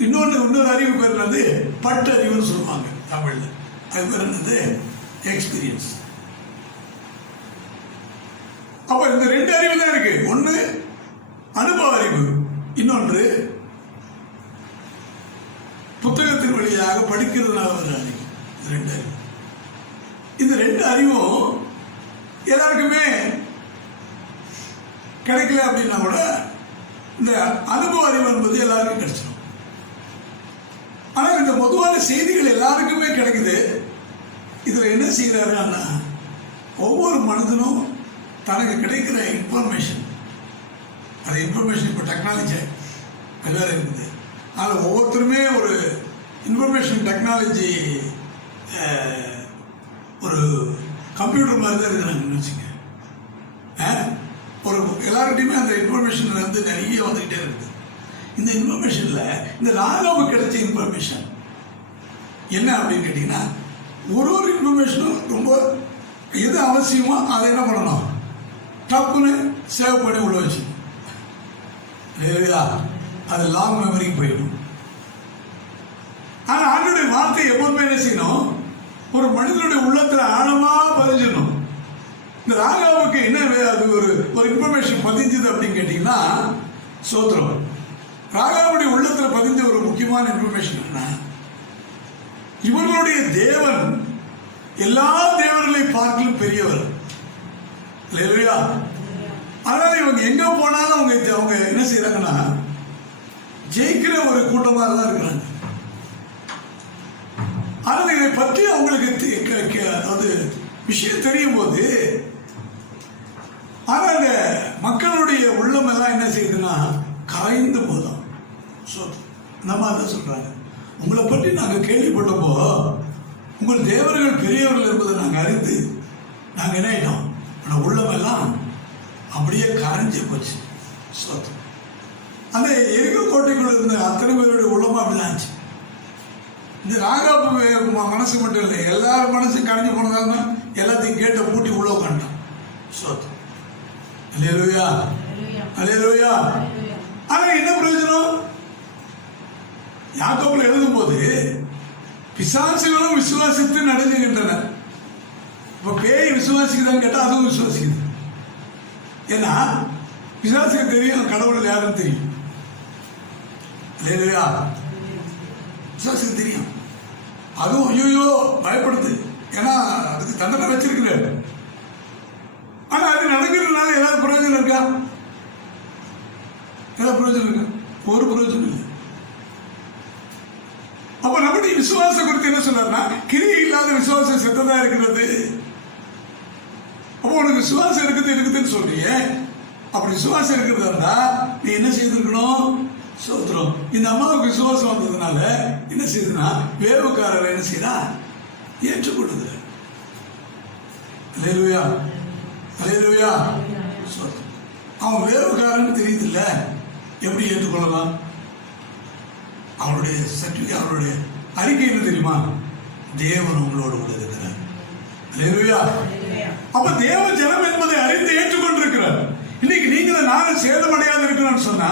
இன்னொரு அறிவு பேர் என்னது பட்டறிவுன்னு சொல்லுவாங்க தமிழ்ல. அது பேர் என்னது எக்ஸ்பீரியன்ஸ். அப்ப இந்த 2 அறிவு தான் இருக்கு. ஒன்று அனுபவ அறிவு, இன்னொன்று புத்தகத்தின் வழியாக படிக்கிறதுனால வர அறிவு. 2 அறிவு. இந்த 2 அறிவும் எல்லாருக்குமே கிடைக்கல அப்படின்னா கூட இந்த அனுபவ அறிவு என்பது எல்லாருக்கும் கிடைச்சிடும். ஆனா இந்த பொதுவான செய்திகள் எல்லாருக்குமே கிடைக்குது. இதுல என்ன செய்யறாருன்னா ஒவ்வொரு மனிதனும் தனக்கு கிடைக்கிற இன்ஃபர்மேஷன், அது இன்ஃபர்மேஷன் இப்போ டெக்னாலஜி எல்லாரும் இருக்குது. அதில் ஒவ்வொருத்தருமே ஒரு இன்ஃபர்மேஷன் டெக்னாலஜி ஒரு கம்ப்யூட்டர் மாதிரி தான் இருக்கிறாங்கன்னு வச்சுங்க. ஒரு எல்லார்கிட்டையுமே அந்த இன்ஃபர்மேஷன் வந்து நிறைய வந்துக்கிட்டே இருக்குது. இந்த இன்ஃபர்மேஷன்ல இந்த ராகாவுக்கு கிடைச்ச இன்ஃபர்மேஷன் என்ன அப்படின்னு கேட்டீங்கன்னா ஒரு இன்ஃபர்மேஷனும் ரொம்ப எது அவசியமோ அதை என்ன பண்ணணும், டப்புன்னு சேவ் பண்ணி உள்ள வச்சு, அது லாங் மெமரிக்கு போயிடும். ஆனா ஆண்டவருடைய வார்த்தை எப்போதுமே என்ன செய்யணும், ஒரு மனிதனுடைய உள்ளத்துல ஆழமா பதிஞ்சிடணும். இந்த ராகாவுக்கு என்ன அது ஒரு இன்ஃபர்மேஷன் பதிஞ்சது அப்படின்னு கேட்டீங்கன்னா சோத்திரம். ராகாவுடைய உள்ளத்துல பதிஞ்ச ஒரு முக்கியமான இன்ஃபர்மேஷன் என்ன, இவர்களுடைய தேவன் எல்லா தேவர்களை பார்க்கலும் பெரியவர். அதனால இவங்க எங்க போனாலும் அவங்க என்ன செய்யறாங்கன்னா ஜெயிக்கிற ஒரு கூட்டமாக தான் இருக்கிறாங்க. ஆனால் இதை பற்றி அவங்களுக்கு அது விஷயம் தெரியும் போது, ஆனால் அந்த மக்களுடைய உள்ளம் எல்லாம் என்ன செய்யுதுன்னா காய்ந்து போதும். நம்ம அதான் சொல்றாங்க, உங்களை பற்றி நாங்கள் கேள்விப்பட்டப்போ உங்கள் தேவர்கள் பெரியவர்கள் என்பதை நாங்கள் அறிந்து நாங்கள் என்ன ஆயிட்டோம், ஆனால் உள்ளமெல்லாம் அப்படியே கரைஞ்சு போச்சு. அந்த எரிகோ கோட்டைக்குள்ள இருந்த அத்தனை பேருடைய உள்ளமா அப்படிதான் இருந்துச்சு. இந்த ராகாபு மனசு மட்டும் இல்லை, எல்லாரும் மனசும் கரைஞ்சு போனதாங்க. எல்லாத்தையும் கேட்ட பூட்டி உள்ள உட்காந்துட்டான். அல்லேலூயா, அல்லேலூயா. ஆனா என்ன பிரயோஜனம்? யாக்கோபுல எழுதும் போது பிசாசுகளும் விசுவாசித்து நடந்துகின்றன. இப்ப பேய் விசுவாசிக்குதான்னு கேட்டா அதுவும் விசுவாசிக்குது. ஏன்னா பிசாசுக்கு தெரியும் கடவுள் யாருன்னு தெரியும். அல்லேலூயா. பிசாசுக்கு தெரியும், அதுவும் ஐயோ பயப்படுது. ஏன்னா அதுக்கு தண்டனை வச்சிருக்கிறாரு. ஆனா அது நடக்கிறதுனால ஏதாவது பிரயோஜனம் இருக்கா? ஏதாவது பிரயோஜனம் இருக்கா? ஒரு பிரயோஜனம் இல்லை. அப்ப நம்முடைய விசுவாசம் குறித்து என்ன சொன்னார்னா, கிரியை இல்லாத விசுவாசம் செத்ததா இருக்கிறது. அப்போ உனக்கு விசுவாசம் இருக்குதுன்னு சொல்றீங்க. அப்படி விசுவாசம் இருக்கிறதா நீ என்ன செய்திருக்கணும்? சோத்திரம். இந்த அம்மாவுக்கு விசுவாசம் வந்ததுனால என்ன செய்யுதுன்னா, வேவுக்காரர் என்ன செய்யறா? ஏற்றுக்கொள்ளுது. அல்லேலூயா, அல்லேலூயா. அவன் வேவுக்காரன்னு தெரியுது இல்ல, எப்படி ஏற்றுக்கொள்ளலாம்? அவருடைய சர்டிபிகேட், அவருடைய அறிக்கை என்ன தெரியுமா? தேவன் உங்களோடு கூட இருக்கிறார். அல்லேலூயா. அப்ப தேவ ஜனம் என்பதை அறிந்து ஏற்றுக்கொண்டிருக்கிறார். இன்னைக்கு நீங்க நானும் சேதமடையாது இருக்கிறோம்னு சொன்னா,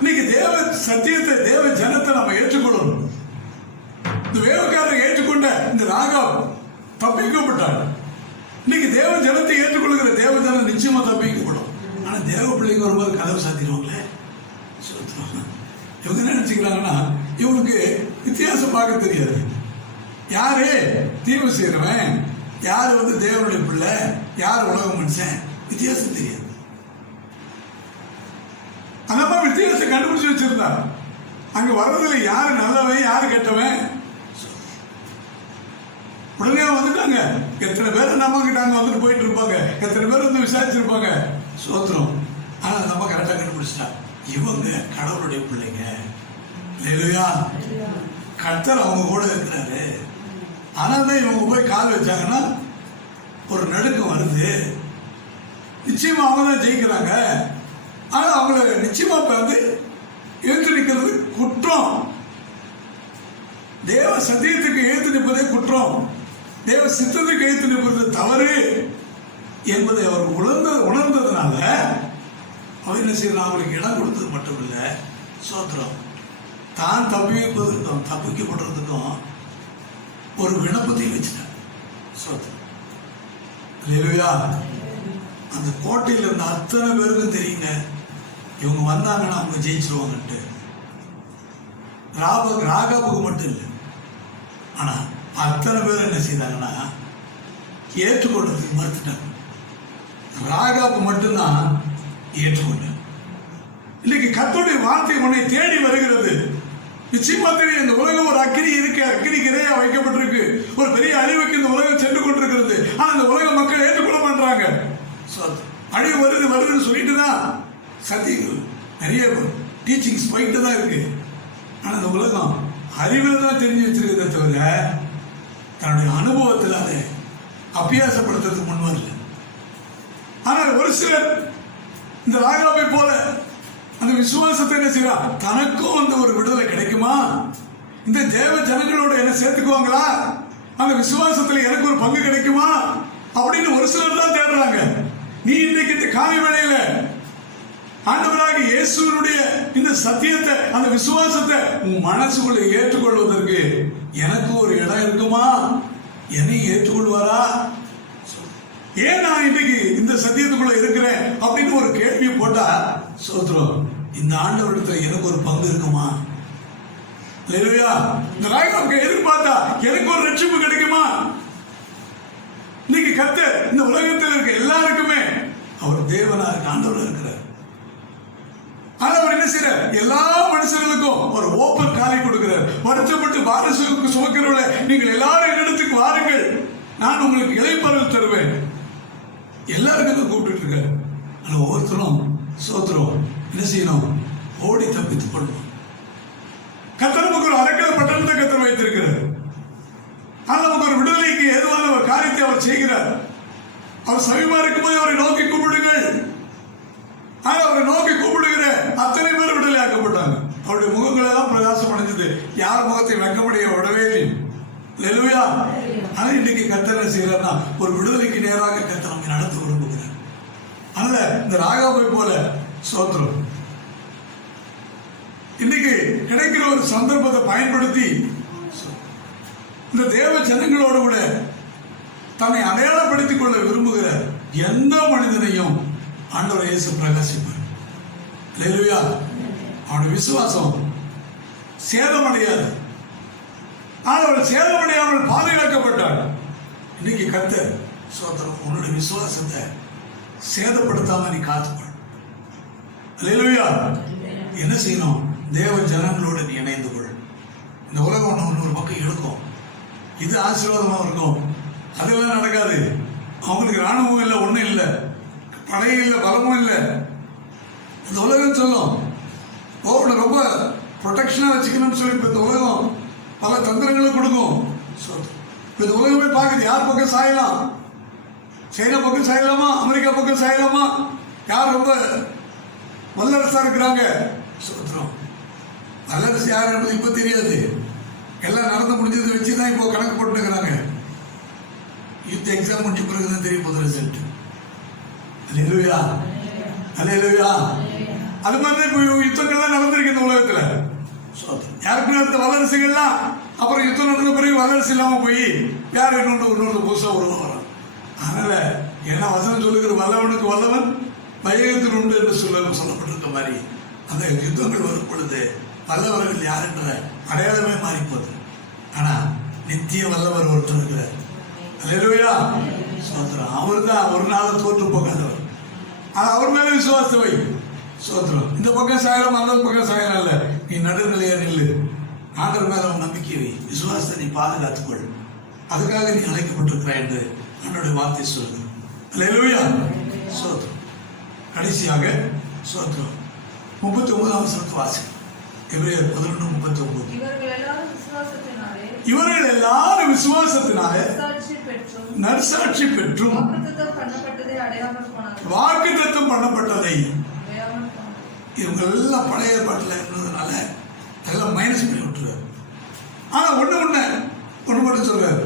இன்னைக்கு தேவ சத்தியத்தை, தேவ ஜனத்தை நம்ம ஏற்றுக்கொள்ளணும். இந்த வேவக்காரரை ஏற்றுக்கொண்ட இந்த ராகாப் தப்பிக்கப்பட்டார். இன்னைக்கு தேவ ஜனத்தை ஏற்றுக்கொள்கிற தேவ ஜனம் நிச்சயமா தப்பிக்கப்படும். ஆனா தேவ பிள்ளைங்க வரும்போது கதவு சாத்திடுவாங்களே. இவங்க என்ன நினைச்சுக்கிறாங்கன்னா, இவனுக்கு வித்தியாசம் பார்க்க தெரியாது. யாரு தீவு செய்யறவன், யாரு தேவனுடைய பிள்ளை, யார் உலக மனுஷன், வித்தியாசம் தெரியாது. அந்த மாதிரி வித்தியாசத்தை கண்டுபிடிச்சு வச்சிருந்தா அங்க வர்றதுல யாரு நல்லவன் யாரு கெட்டவன் உடனே வந்துட்டாங்க. எத்தனை பேர் நம்ம கிட்டாங்க வந்துட்டு போயிட்டு இருப்பாங்க, எத்தனை பேர் விசாரிச்சிருப்பாங்க. சோத்திரம். ஆனா நம்ம கரெக்டா கண்டுபிடிச்சிட்டா, இவங்க கடவுளுடைய பிள்ளைங்க. இல்லையா? கர்த்தர் அவங்க கூட இருக்கிறாரு. ஆனால் இவங்க போய் கால் வச்சாங்கன்னா ஒரு நடுக்கம் வருது. நிச்சயமா அவங்க தான் ஜெயிக்கிறாங்க. ஆனா அவங்கள நிச்சயமா எழுத்து நிற்கிறது குற்றம். தேவ சத்தியத்துக்கு எழுத்து நிற்பதே குற்றம், தேவ சித்தத்துக்கு எழுத்து நிற்பது தவறு என்பதை அவர் உணர்ந்ததுனால அவர் என்ன செய்யலாம், அவங்களுக்கு இடம் கொடுத்தது மட்டும் இல்லை, சோத்திரம், தான் தப்பிப்பதற்கும் தப்பிக்கப்படுறதுக்கும் ஒரு விண்ணப்பத்தை வச்சுட்டார். சோத்திரம். இல்லையா? அந்த கோட்டையில் இருந்த அத்தனை பேருக்கும் தெரியுங்க, இவங்க வந்தாங்கன்னா அவங்க ஜெயிச்சிருவாங்கன்ட்டு. ராகாபுக்கு மட்டும் இல்லை, ஆனா அத்தனை பேர் என்ன செய்தாங்கன்னா ஏற்றுக்கொள்றதுக்கு மறுத்துட்டாங்க. ராகாபு மட்டும்தான் ஏற்றுக்கொண்டார். இன்னைக்கு கர்த்தருடைய வார்த்தை உன்னை தேடி வருகிறது. நிச்சயமா தெரியும், இந்த உலகம் ஒரு அக்கினி இருக்கு, அக்கினி கிரையா வைக்கப்பட்டிருக்கு, ஒரு பெரிய அழிவுக்கு இந்த உலகம் சென்று கொண்டிருக்கிறது. ஆனா இந்த உலக மக்கள் ஏற்றுக்கொள்ள மாட்டாங்க. அழிவு வருதுன்னு சொல்லிட்டு தான் சத்தியங்கள் நிறைய டீச்சிங்ஸ் போயிட்டு தான் இருக்கு. ஆனா இந்த உலகம் அறிவில் தான் தெரிஞ்சு வச்சிருக்கிறத தவிர தன்னுடைய அனுபவத்தில் அதை அபியாசப்படுத்துறதுக்கு முன் வரல. ஆனால் ஒரு சிலர் இந்த ராகாபை போல அந்த விசுவாசத்தை என்ன செய்யறா, தனக்கும் ஒரு விடுதலை கிடைக்குமா, இந்த தேவ ஜனங்களோட என்ன சேர்த்துக்குவாங்களா, அந்த விசுவாசத்துல எனக்கு ஒரு பங்கு கிடைக்குமா அப்படின்னு ஒரு சிலர் தான் தேடுறாங்க. நீ இன்னைக்கு இந்த காலை வேளையில ஆண்டவராக இயேசுவினுடைய இந்த சத்தியத்தை, அந்த விசுவாசத்தை உன் மனசுக்குள்ள ஏற்றுக்கொள்வதற்கு எனக்கு ஒரு இடம் இருக்குமா, என்னை ஏற்றுக்கொள்வாரா, ஏன் நான் இன்னைக்கு இந்த சத்தியத்துக்குள்ள இருக்கிறேன் அப்படின்னு ஒரு கேள்வியை போட்டா, சோத்ரம், இந்த ஆண்டவரிடத்துல எனக்கு ஒரு பங்கு இருக்குமா? இல்லையா? இந்த ராகாபுக்கு எதிர்பார்த்தா எனக்கு ஒரு ரட்சிப்பு கிடைக்குமா? இன்னைக்கு கர்த்தர் இந்த உலகத்தில் இருக்க எல்லாருக்குமே அவர் தேவனா இருக்க, ஆண்டவரா இருக்கிறார். ஆனா அவர் என்ன செய்யற? எல்லா மனுஷர்களுக்கும் ஒரு ஓப்பன் காலை கொடுக்கிறார். வருத்தப்பட்டு பாரசுக்கு சுமக்கிறவளை நீங்கள் எல்லாரும் என்னிடத்துக்கு வாருங்கள், நான் உங்களுக்கு இளைப்பாறுதல் தருவேன். எல்லாருக்கும் கூப்பிட்டு இருக்காரு. ஆனா ஒவ்வொருத்தரும் சோத்திரம் என்ன செய்யணும்? ஓடி தப்பித்துக் கொள்ளணும். கர்த்தர் நமக்கு ஒரு அரைக்கலை பட்டணத்தை கர்த்தர் வைத்திருக்கிறார். ஆனால் நமக்கு ஒரு விடுதலைக்கு ஏதுவான ஒரு காரியத்தை அவர் செய்கிறார். அவர் சமீபமா இருக்கும்போது அவரை நோக்கி கூப்பிடுங்கள். ஆனால் அவரை நோக்கி கூப்பிடுகிற அத்தனை பேர் விடுதலை ஆக்கப்பட்டாங்க. அவருடைய முகங்கள் எல்லாம் பிரகாசம் அடைஞ்சது. யார் முகத்தை வெக்கப்படைய விடவே இல்லை. அல்லேலூயா. ஆனா இன்னைக்கு கர்த்தர் என்ன செய்யறாருன்னா ஒரு விடுதலைக்கு நேராக கர்த்தர் நம்மை நடத்த விரும்புகிறார். அதனால இந்த ராகாவை போல சோத்திரம் இன்னைக்கு கிடைக்கிற ஒரு சந்தர்ப்பத்தை பயன்படுத்தி இந்த தேவ ஜனங்களோடு கூட தன்னை அடையாளப்படுத்திக் கொள்ள விரும்புகிற எந்த மனிதனையும் ஆண்டவர் இயேசு பிரகாசிப்பார். அல்லேலூயா. அவனுடைய விசுவாசம் சேதமடையாது. ஆனால் அவள் சேதமடையாமல் பாதுகாக்கப்பட்டாள். இன்னைக்கு கர்த்தர் சோத்திரம் உன்னுடைய விசுவாசத்தை சேதப்படுத்தாம நீ காத்துக்கொள். அல்லேலூயா. என்ன செய்யணும்? தேவ ஜனங்களோடு நீ இணைந்து கொள். இந்த உலகம் இன்னொரு பக்கம் இருக்கும். இது ஆசீர்வாதமா இருக்கும். அதெல்லாம் நடக்காது. அவங்களுக்கு ராணுவம் இல்லை, ஒண்ணும் இல்லை, படையும் இல்லை, பலமும் இல்லை. இந்த உலகம் சொல்லும் உன்னை ரொம்ப ப்ரொடெக்ஷனா வச்சுக்கணும்னு சொல்லி இந்த உலகம் பல தந்திரங்களை கொடுக்கும். இந்த உலகமே பார்க்குது. யார் பக்கம் சாயலாம்? சைனா பக்கம் சாயலாமா? அமெரிக்கா பக்கம் சாயலாமா? யார் ரொம்ப வல்லரசா இருக்கிறாங்க? சுத்திரம் வல்லரசு யார் என்பது இப்ப தெரியாது. எல்லாம் நடந்து முடிஞ்சதை வச்சுதான் இப்போ கணக்கு போட்டுக்கிறாங்க. யுத்த எக்ஸாம் முடிஞ்ச பிறகுதான் தெரிய போகுது ரிசல்ட். அல்லேலூயா. அல்லேலூயா. அது மாதிரி இப்போ யுத்தங்கள்லாம் நடந்திருக்கு இந்த உலகத்துல. யாருக்கு நடந்த வல்லரசுகள்லாம் அப்புறம் யுத்தம் நடந்த பிறகு வல்லரசு இல்லாம போய் யார் இன்னொன்று புதுசா உருவம் வரும். அதனால என்ன வசனம் சொல்லுகிற வல்லவனுக்கு வல்லவன் பயகத்தில் உண்டு என்று சொல்லப்பட்டிருக்க மாதிரி அந்த யுத்தங்கள் வரும் பொழுது வல்லவர்கள் யார் என்ற அடையாளமே மாறி போகுது. ஆனா நித்திய வல்லவர் ஒருத்தர் இருக்கிறார். அல்லேலூயா. சோத்திரம். அவர் தான் ஒரு நாள் தோற்று போகாதவர். ஆனா அவர் மேல விசுவாசத்தை வை. சோத்திரம். இந்த பக்கம் சாயலாம், அந்த பக்கம் சாயலாம் இல்ல, நீ நடுநிலையா நில்லு. ஆண்டவர் மேல நம்பிக்கை வை. விசுவாசத்தை நீ பாதுகாத்துக்கொள். அதுக்காக நீ அழைக்கப்பட்டிருக்கிறாய் என்று என்னுடைய வார்த்தை சொல்லுங்க. அல்லேலூயா. சோத்திரம். கடைசியாக சோத்திரம் 39ஆம் வசனத்தை வாசி. எபிரேயர் 11:39. இவர்கள் எல்லாரும் விசுவாசத்தினாலே நற்சாட்சி பெற்றும் வாக்குத்தத்தம் பண்ணப்பட்டதை இவங்க எல்லாம் பழைய ஏற்பாட்டில் இருந்ததுனால எல்லாம் மைனஸ் பண்ணி விட்டுறாரு. ஆனா ஒண்ணு மட்டும் சொல்றாரு.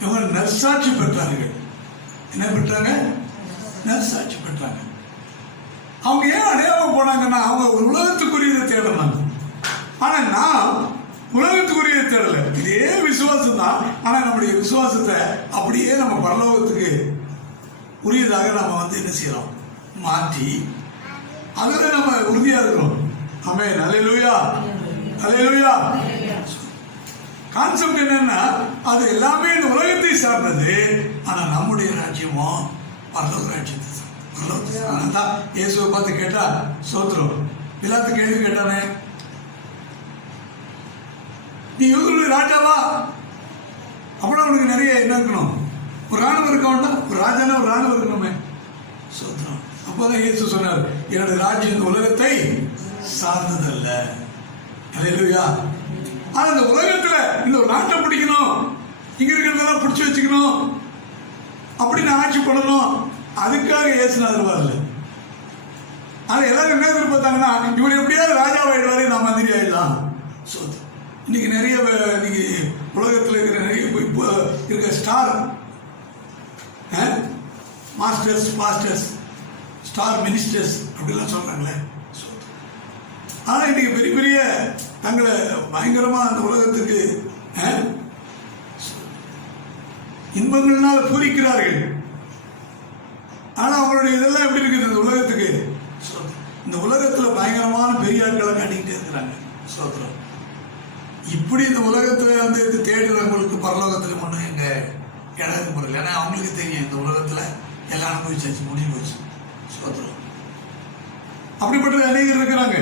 இவங்க நற்சாட்சி பெற்றார்கள். என்ன பெற்றாங்க? நற்சாட்சி பெற்றாங்க. அவங்க ஏன் அடையாளம் போனாங்கன்னா அவங்க ஒரு உலகத்துக்குரியதை தேடனாங்க. ஆனா நான் உலகத்துக்குரிய தேடல. இதே விசுவாசம் தான். ஆனா நம்முடைய விசுவாசத்தை அப்படியே நம்ம பரலோகத்துக்கு உரியதாக நம்ம என்ன செய்யறோம்? மாற்றி அதுல நம்ம உறுதியா இருக்கிறோம். ஆமென். அல்லேலூயா. அல்லேலூயா. கான்செப்ட் என்னன்னா அது எல்லாமே இந்த உலகத்தை சார்ந்தது. ஆனா நம்முடைய ராஜ்யமோ பரலோக ராஜ்யத்தை தான். இயேசுவை பார்த்து கேட்டா சோத்திரம். பிலாத்து கேள்வி கேட்டானே, நீ யூதர்களுடைய ராஜாவா? அப்புறம் அவனுக்கு நிறைய என்ன இருக்கணும்? ஒரு ராணுவம் இருக்க வேண்டாம்? ஒரு ராஜானா ஒரு ராணுவம் இருக்கணுமே. சோத்திரம். அப்போதான் இயேசு சொன்னார், என்னோட ராஜ்யம் இந்த உலகத்தை சார்ந்ததல்ல. அல்லேலூயா. ஆனா இந்த உலகத்துல இந்த ஒரு நாட்டை பிடிக்கணும், இங்க இருக்கிறதெல்லாம் பிடிச்சி வச்சுக்கணும், அப்படின்னு ஆட்சி பண்ணணும், அதுக்காக இயேசுநாதர் வரல. ஆனா எல்லாரும் என்ன எதிர்பார்த்தாங்கன்னா இவர் எப்படியாவது ராஜாவாயிடுவாரு, நான் மந்திரி ஆயிடலாம். சோத்திரம். இன்னைக்கு நிறைய இன்னைக்கு உலகத்தில் இருக்கிற நிறைய இப்போ இருக்க ஸ்டார் மாஸ்டர்ஸ் ஸ்டார் மினிஸ்டர்ஸ் அப்படிலாம் சொல்றாங்களே. ஆனா இன்னைக்கு பெரிய பெரிய தங்களை பயங்கரமா அந்த உலகத்துக்கு இன்பங்கள்னால பூரிக்கிறார்கள். ஆனா அவங்களுடைய இதெல்லாம் எப்படி இருக்குது? இந்த உலகத்துக்கு இந்த உலகத்துல பயங்கரமான பெரிய ஆட்களை காட்டிக்கிட்டே இருக்கிறாங்க. சோத்திரம். இப்படி இந்த உலகத்துல தேடுறவங்களுக்கு பரலோகத்துல ஒண்ணு எங்க இடம் போறல. ஏன்னா அவங்களுக்கு தெரியும் இந்த உலகத்துல எல்லாம் அனுபவிச்சாச்சு, முடிவு போச்சு. சோத்திரம். அப்படிப்பட்ட அநேகர் இருக்கிறாங்க.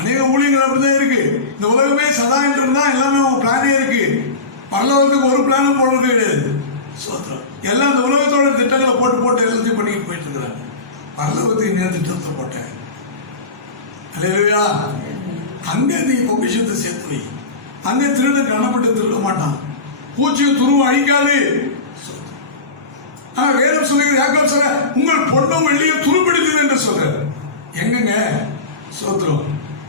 அநேக ஊழியங்கள் அப்படிதான் இருக்கு. இந்த உலகமே சதா என்று இருந்தா எல்லாமே உங்க பிளானே இருக்கு. பரலோகத்துக்கு ஒரு பிளானும் போடுறது கிடையாது. சோத்திரம். எல்லாம் இந்த உலகத்தோட திட்டங்களை போட்டு போட்டு எல்லாத்தையும் பண்ணிட்டு போயிட்டு இருக்கிறாங்க. பரலோகத்துக்கு நீ திட்டத்தை போட்டேன். அல்லேலூயா. அங்க நீ பொக்கிஷத்தை சேர்த்து வை. அங்க திருடன் கண்ணப்பட்டு திருட மாட்டான். பூச்சியும் துருவம் அழிக்காது. வேதம் சொல்லுகிற யாக்கோபு சொல்ற உங்கள் பொன்னும் வெள்ளியும் துருப்பிடித்தது என்று சொல்ற. எங்கங்க சோத்திரம்.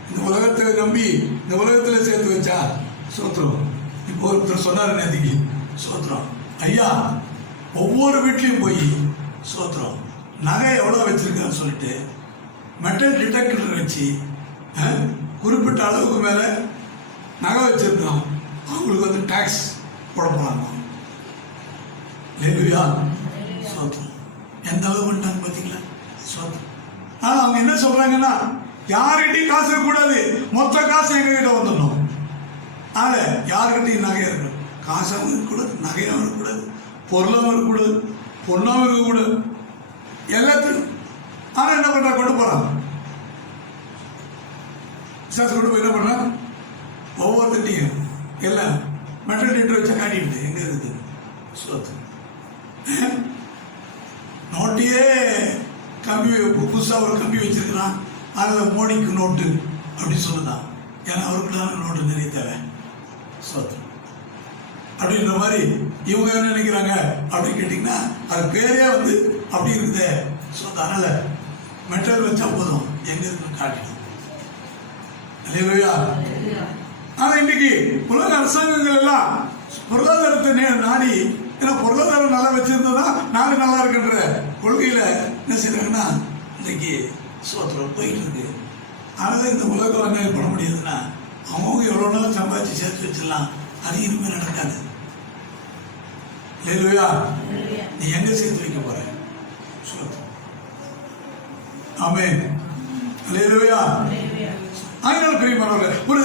இந்த உலகத்தை நம்பி இந்த உலகத்துல சேர்த்து வச்சா சோத்திரம். இப்போ ஒருத்தர் சொன்னாரு நேதிக்கு சோத்திரம், ஐயா ஒவ்வொரு வீட்லயும் போய் சோத்திரம் நகை எவ்வளவு வச்சிருக்கான்னு சொல்லிட்டு மெட்டல் டிடெக்டர் வச்சு குறிப்பிட்ட அளவுக்கு மேல நகை வச்சிருக்கோம், அவங்களுக்கு வந்து டாக்ஸ் போட போறாங்க. எந்த அளவு பண்ணிட்டாங்க பாத்தீங்களா? ஆனா அவங்க என்ன சொல்றாங்கன்னா யார்கிட்டையும் காசு இருக்கக்கூடாது, மொத்த காசு எங்க கிட்ட வந்துடணும். ஆனா யாருக்கிட்டையும் நகை இருக்கணும், காசாவும் இருக்கக்கூடாது, நகையாவும் இருக்கக்கூடாது, பொருளாவும் இருக்கக்கூடாது, பொண்ணாவும் இருக்கக்கூடாது, எல்லாத்தையும். ஆனா என்ன பண்றா, கொண்டு போறான் கொண்டு போய் என்ன பண்றான், ஒவ்வொருத்தையும் எல்லாம் மெட்டல் டேட்டர் வச்சா காட்டிட்டு எங்க இருக்குது சோத்து. நோட்டையே கம்பி புதுசா ஒரு கம்பி வச்சிருக்கிறான், அதில் மோடிக்கு நோட்டு அப்படின்னு சொல்லுதான். ஏன்னா அவருக்குலாம் நோட்டு நிறைய தேவை சோத்து அப்படின்ற மாதிரி இவங்க என்ன நினைக்கிறாங்க அப்படின்னு கேட்டீங்கன்னா அது பேரே வந்து அப்படி இருக்குதே சோத்து. அதனால மெட்டல் வச்சா போதும் எங்க இருக்கு காட்டிடும். ஆனா இன்னைக்கு உலக அரசாங்கங்கள் எல்லாம் பொருளாதாரத்தை நாடி, ஏன்னா பொருளாதாரம் நல்லா வச்சிருந்தா நாங்க நல்லா இருக்கின்ற கொள்கையில என்ன செய்யறாங்கன்னா இன்னைக்கு சோத்திரம் போயிட்டு இருக்கு. அதனால இந்த உலகம் என்ன பண்ண முடியாதுன்னா அவங்க எவ்வளவு நாள் சம்பாதிச்சு சேர்த்து வச்சிடலாம், அது இனிமே நடக்காது. இல்லையா? நீ எங்க சேர்த்து வைக்க போற? ஆமென். அல்லேலூயா. அதனால பெரியமானவர்களே ஒரு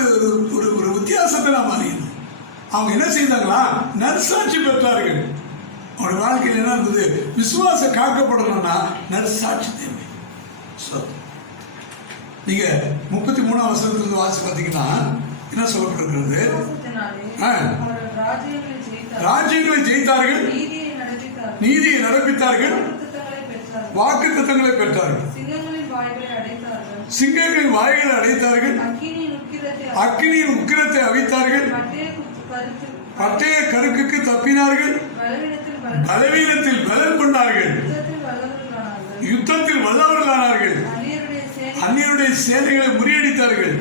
ஒரு ஒரு வித்தியாசத்தை நாம் அறியணும். அவங்க என்ன செய்தாங்களா, நற்சாட்சி பெற்றார்கள். அவருடைய வாழ்க்கையில் என்ன இருந்தது, விசுவாசம் காக்கப்படணும்னா நற்சாட்சி தேவை. நீங்க 33ஆம் வசனத்திலிருந்து வாசி பார்த்தீங்கன்னா என்ன சொல்லப்பட்டிருக்கிறது, ராஜ்யங்களை ஜெயித்தார்கள், நீதியை நடப்பித்தார்கள், வாக்குத்தத்தங்களை பெற்றார்கள், சிங்கங்களின் வாய்களை அடைத்தார்கள், அக்கினியின் உக்கிரத்தை அவித்தார்கள், பட்டய கருக்குக்கு தப்பினார்கள், பலவீனத்தில் பலன் கொண்டார்கள், யுத்தத்தில் வல்லவர்களானார்கள், அந்நியருடைய சேனைகளை முறியடித்தார்கள்,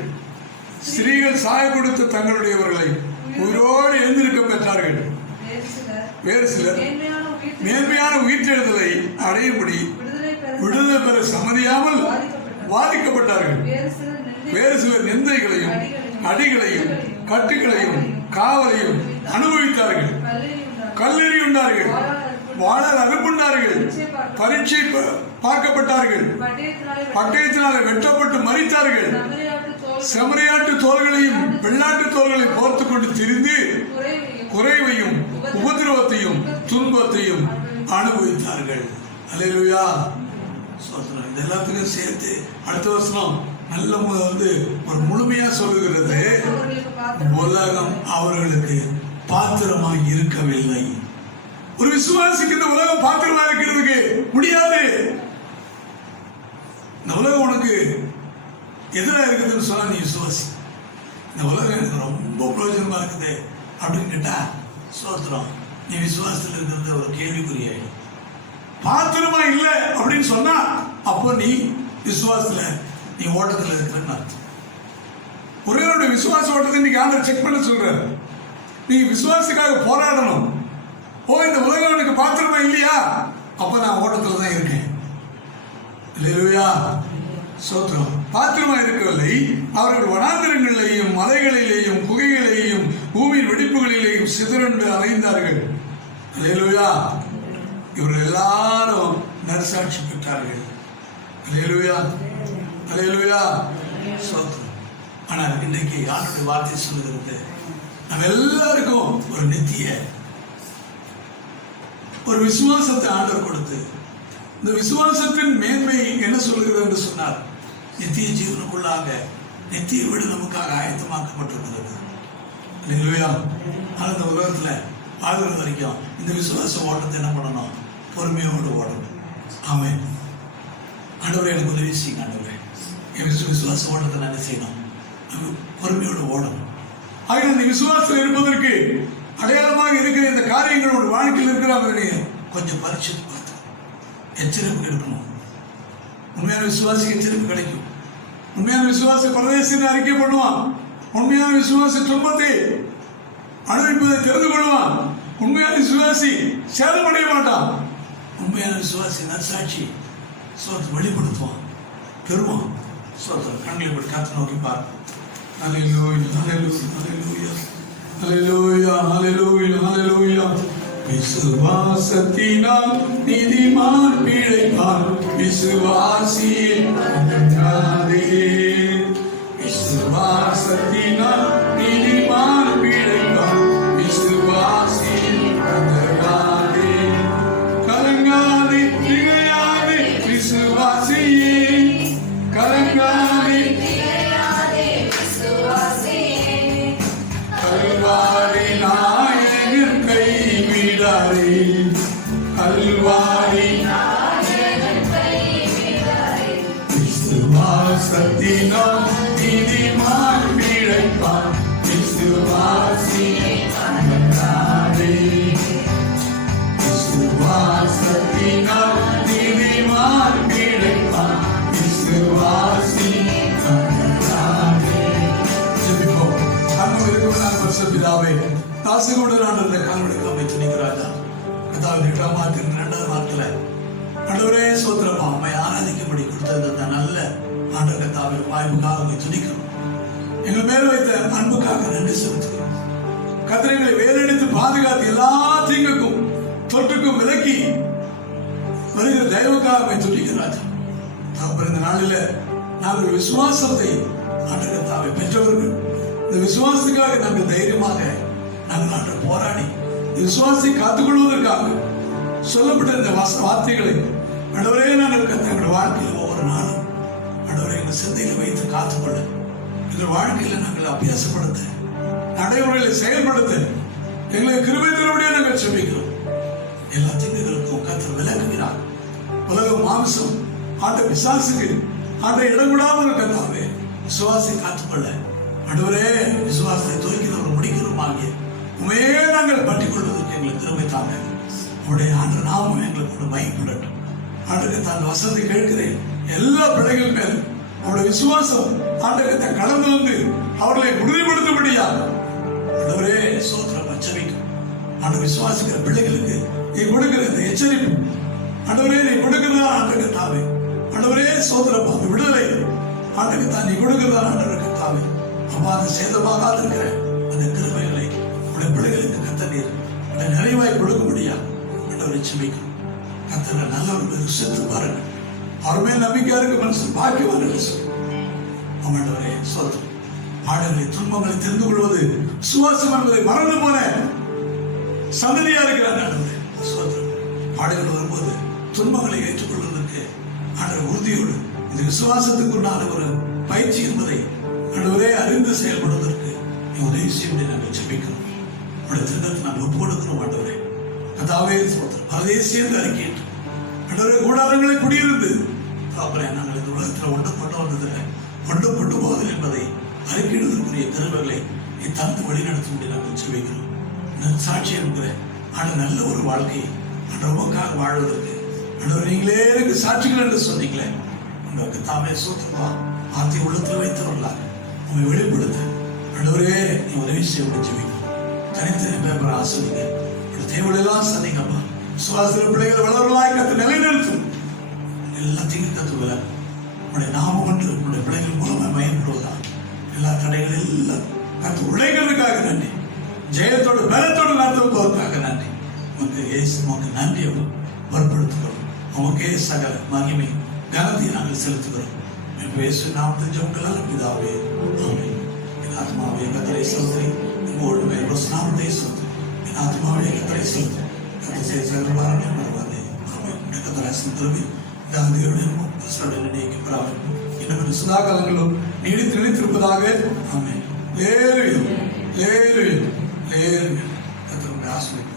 ஸ்திரீகள் சாய கொடுத்த தங்களுடையவர்களை உயிரோடு எழுந்திருக்க பெற்றார்கள். வேறு சிலர் மேன்மையான உயிர்த்தெழுதலை அடையும்படி விடுதலை பெற சம்மதியாமல் வாதிக்கப்பட்டார்கள். வேறு சிலர் நிந்தைகளையும் அடிகளையும் கட்டுகளையும் காவலையும் அனுபவித்தார்கள். கல்லெறி உண்டார்கள், வாழால் அறுப்புண்டார்கள், பரீட்சை பார்க்கப்பட்டார்கள், பட்டயத்தினாலே வெட்டப்பட்டு மரித்தார்கள், செம்மறியாட்டு தோள்களையும் வெள்ளாட்டு தோள்களையும் போர்த்து கொண்டு திரிந்து குறைவையும் உபதிரவத்தையும் துன்பத்தையும் அனுபவித்தார்கள். அல்லேலூயா. இது எல்லாத்துக்கும் சேர்த்து அடுத்த வருஷம் நல்ல வந்து ஒரு முழுமையா சொல்லுகிறது, உலகம் அவர்களுக்கு பாத்திரமாக இருக்கவில்லை. ஒரு விசுவாசிக்கு இந்த உலகம் பாத்திரமா இருக்கிறதுக்கு முடியாது. இந்த உலகம் உனக்கு எதிராக இருக்குதுன்னு சொன்னா நீ விசுவாசி. இந்த உலகம் எனக்கு ரொம்ப பிரயோஜனமா இருக்குது அப்படின்னு கேட்டா சோத்திரம், நீ விசுவாசத்தில் இருக்கிறது ஒரு கேள்விக்குறியாயிடும். பாத்திரமா இல்லை அப்படின்னு சொன்னா அப்போ நீ விசுவாசத்துல நீ ஓட்டத்துல இருக்கிறன்னு அர்த்தம். ஒரே விசுவாச ஓட்டத்தை இன்னைக்கு ஆண்டவர் செக் பண்ண சொல்றாரு. நீ விசுவாசத்துக்காக போராடணும். ஓ, இந்த உலகம் எனக்கு பாத்திரமா இல்லையா, அப்ப நான் ஓட்டத்துல தான் இருக்கேன். இல்லையா? சோத்திரம். பாத்திரமா இருக்கவில்லை. அவர்கள் வனாந்திரங்களிலேயும் மலைகளிலேயும் குகைகளிலேயும் பூமியின் வெடிப்புகளிலேயும் சிதறண்டு அலைந்தார்கள். அல்லேலூயா. இவர்கள் எல்லாரும் நற்சாட்சி பெற்றார்கள். அல்லேலூயா. அல்லேலூயா. சோத்திரம். ஆனால் இன்றைக்கு ஆண்டவருடைய வார்த்தை சொல்லுகிறது, நம்ம எல்லாருக்கும் ஒரு நித்திய ஒரு விசுவாசத்தை ஆண்டவர் கொடுத்து, இந்த விசுவாசத்தின் மேன்மை என்ன சொல்கிறது என்று சொன்னார், நித்திய ஜீவனுக்குள்ளாக நித்திய வீடு நமக்காக ஆயத்தமாக்கப்பட்டிருக்கிறது. இல்லையா? ஆனால் இந்த உலகத்துல வாழ்கிற வரைக்கும் இந்த விசுவாச ஓட்டத்தை என்ன பண்ணணும்? பொறுமையோடு ஓடணும். ஆமென். ஆண்டவரே எனக்கு உதவி செய்யுங்க. ஆண்டவரே என் விசுவாச ஓட்டத்தை நான் என்ன செய்யணும்? பொறுமையோடு ஓடணும். ஆக இந்த விசுவாசத்தில் இருப்பதற்கு அடையாளமாக இருக்கிற இந்த காரியங்களோட வாழ்க்கையில் இருக்கிறவங்க கொஞ்சம் பரிட்சை பார்த்து எச்சரிப்பு எடுக்கணும். உண்மையான விசுவாசி எச்சரிப்பு கிடைக்கும். உண்மையான விசுவாசி பரதேசத்தை அறிக்கை பண்ணுவான். உண்மையான விசுவாசி துன்பத்தை அனுபவிப்பதை தெரிந்து கொள்வான். உண்மையான விசுவாசி சேதமடைய மாட்டான். உண்மையான விசுவாசி நற்சாட்சி சோத்தை வெளிப்படுத்துவான், பெறுவான். சோத்தை கண்களை போட்டு காத்து நோக்கி பார்ப்போம். ஹல்லேலூயா, ஹல்லேலூயா, ஹல்லேலூயா, ஹல்லேலூயா, ஹல்லேலூயா. விசுவாசத்தினால் நீதிமான் பிழைப்பான், விசுவாசியில் அடங்காதே. விசுவாசத்தினால் நீதிமான் பிழைப்பான், விசுவாசியில் அடங்காதே. கலங்காதே, திகையாதே விசுவாசியே, கலங்காதே கல்வாரி நாயகன் கைவிடாதே, கல்வாரி விசுவாசத்தினால் நீதிமான் பிழைப்பான், விசுவாசியே அடங்காதே. விசுவாசத்தினால் நீதிமான் பிழைப்பான், விசுவாசியே அடங்காதே. ஜெபிப்போம். கண்ணும் இருக்கும் பரிசுத்தபிதாவே, தாசகோடு நான் இருந்த கால்வெடுக்க அமைத்து நிற்கிறாயா கதாவின் 8ஆம் மாதத்தின் 2ஆம் நாட்கள ஆண்டவரே சோத்திரமா அம்மை ஆராதிக்கும்படி கொடுத்தது அந்த நல்ல ஆண்டவர் கதாவை வாய்ப்புக்காக அம்மை துணிக்கிறோம். எங்கள் மேல் வைத்த அன்புக்காக நன்றி செலுத்துகிறோம். கத்திரைகளை வேலெடுத்து பாதுகாத்து எல்லா தீங்குக்கும் தொற்றுக்கும் விலக்கி வருகிற தயவுக்காக அம்மை துணிக்கிறார். அப்புறம் இந்த நாளில நாங்கள் விசுவாசத்தை ஆண்டவர் கதாவை பெற்றவர்கள். இந்த விசுவாசத்துக்காக நாங்கள் தைரியமாக நாங்கள் ஆண்டு போராடி விசுவாசத்தை காத்துக்கொள்வதற்காக சொல்லப்பட்ட இந்த வார்த்தைகளை ஆண்டவரே நாங்கள் எங்கள் வாழ்க்கையில் ஒவ்வொரு நாளும் ஆண்டவரே எங்கள் சிந்தையில் வைத்து காத்துக்கொள்ள, எங்கள் வாழ்க்கையில் நாங்கள் அபியாசப்படுத்த, நடைமுறைகளை செயல்படுத்த எங்களுக்கு கிருபை தரும்படியாக நாங்கள் செபிக்கிறோம். எல்லா தீங்குகளுக்கும் கர்த்தர் விலக்குகிறார். உலக மாம்சம் ஆண்ட பிசாசுக்கு ஆண்ட இடம் விடாமல் கர்த்தாவே விசுவாசத்தை காத்துக்கொள்ள ஆண்டவரே விசுவாசத்தை துவக்கிறவர் முடிக்கிறோமாகிய உண்மையே நாங்கள் பற்றிக் கொள்வதற்கு எங்களுக்கு திறமை தாங்க. உடைய ஆண்டு நாமும் எங்களுக்கு மயப்படட்டும். ஆண்டுக்கு தான் வசதி கேட்கிறேன் எல்லா பிள்ளைகள் மேலும் அவருடைய விசுவாசம் ஆண்டுக்கு கடந்து வந்து அவர்களை உறுதிப்படுத்தும்படியா ஆண்டவரே சோத்திரம் அச்சரிக்கும். ஆண்டு விசுவாசிக்கிற பிள்ளைகளுக்கு நீ கொடுக்கிற இந்த எச்சரிப்பு ஆண்டவரே நீ கொடுக்கிறதா ஆண்டுக்கு தாவே ஆண்டவரே சோத்திரம் அந்த விடுதலை ஆண்டுக்கு தான் நீ கொடுக்கிறதா ஆண்டவருக்கு தாவே அப்பா அந்த சேதமாகாது இருக்கிற அந்த கிருபைகளை உடைய பிள்ளைகளுக்கு கத்தனீர் நிறைவாய் கொடுக்க முடியாது. ஆண்டவரை செபிக்கும். கத்தனை நல்லவர்கள் செத்து பாருங்கள். அவர் மேல் நம்பிக்கையா இருக்க மனுஷன் பாக்கியவான் சொல்லு. ஆண்டவரே சொல்றோம். ஆடுகளை துன்பங்களை தெரிந்து கொள்வது சுவாசம் என்பதை மறந்து போன சந்ததியா இருக்கிறார். ஆண்டவரே சொல்றோம். ஆடுகள் வரும்போது துன்பங்களை ஏற்றுக்கொள்வதற்கு ஆண்டவர் உறுதியோடு இந்த விசுவாசத்துக்குண்டான ஒரு பயிற்சி என்பதை ஆண்டவரே அறிந்து செயல்படுவதற்கு நீ உதவி செய்ய நாங்கள் செபிக்கிறோம். உடைய திட்டத்தை நாங்கள் ஒப்பு கொடுக்கிறோம். ஆண்டவரே கதாவே பரதேசியம் அறிக்கையிட்டு ஆண்டவரே கூடாரங்களை குடியிருந்து அப்புறம் நாங்கள் இந்த உலகத்தில் ஒன்றுபட்டு வந்ததில்லை, ஒன்றுபட்டு போவதில்லை என்பதை அறிக்கையிடுவதற்குரிய கருவர்களை நீ தந்து வழிநடத்த முடிய நாங்கள் செபிக்கிறோம். சாட்சி என்கிற ஆண்டு நல்ல ஒரு வாழ்க்கை ஆண்டவருக்காக வாழ்வதற்கு ஆண்டவர் நீங்களே எனக்கு சாட்சிகள் என்று சொன்னீங்களே உங்களுக்கு தாமே சூத்திரமா ஆத்தி உள்ளத்தில் வைத்தவர்களாக உண்மை வெளிப்படுத்த ஆண்டவரே நீ உதவி செய்ய செபிக்கும். தனித்தனி பேப்பர் ஆசிரிங்க தேவையெல்லாம் சந்திங்கப்பா. சுவாசிர பிள்ளைகள் வளர்களாய் கத்து நிலைநிறுத்தும். எல்லாத்தையும் கத்து வில உடைய நாம கொண்டு உடைய பிள்ளைகள் மூலமாக பயன்படுவதா எல்லா தடைகள் எல்லாம் கத்து உழைக்கிறதுக்காக நன்றி. ஜெயத்தோடு பலத்தோடு நடத்துவதற்காக நன்றி. உனக்கு ஏசு உனக்கு நன்றியை வற்படுத்துகிறோம். உமக்கே சகல மகிமை கனத்தை நாங்கள் செலுத்துகிறோம். இயேசு நாமத்தின் ஜெபங்களால் பிதாவே ஆமென். என் ஆத்மாவே கர்த்தரை ஸ்தோத்திரி. உங்களோடு மேல் நாமத்தை ஸ்தோத்திரி. என் ஆத்மாவே கர்த்தரை ஸ்தோத்திரி. கர்த்தரை சகலவாரங்களை மறவாதே. ஆமென். கர்த்தரை ஸ்தோத்திரி. தாந்தியோடு பஸ்டோடு நீக்கி பிரார்த்தனை என்னுடைய சதா காலங்களும் நீடித்து நிலைத்திருப்பதாக. ஆமென். லேலுயா லேலுயா லேலுயா. கர்த்தர் உங்களை ஆசீர்வதிப்பார்.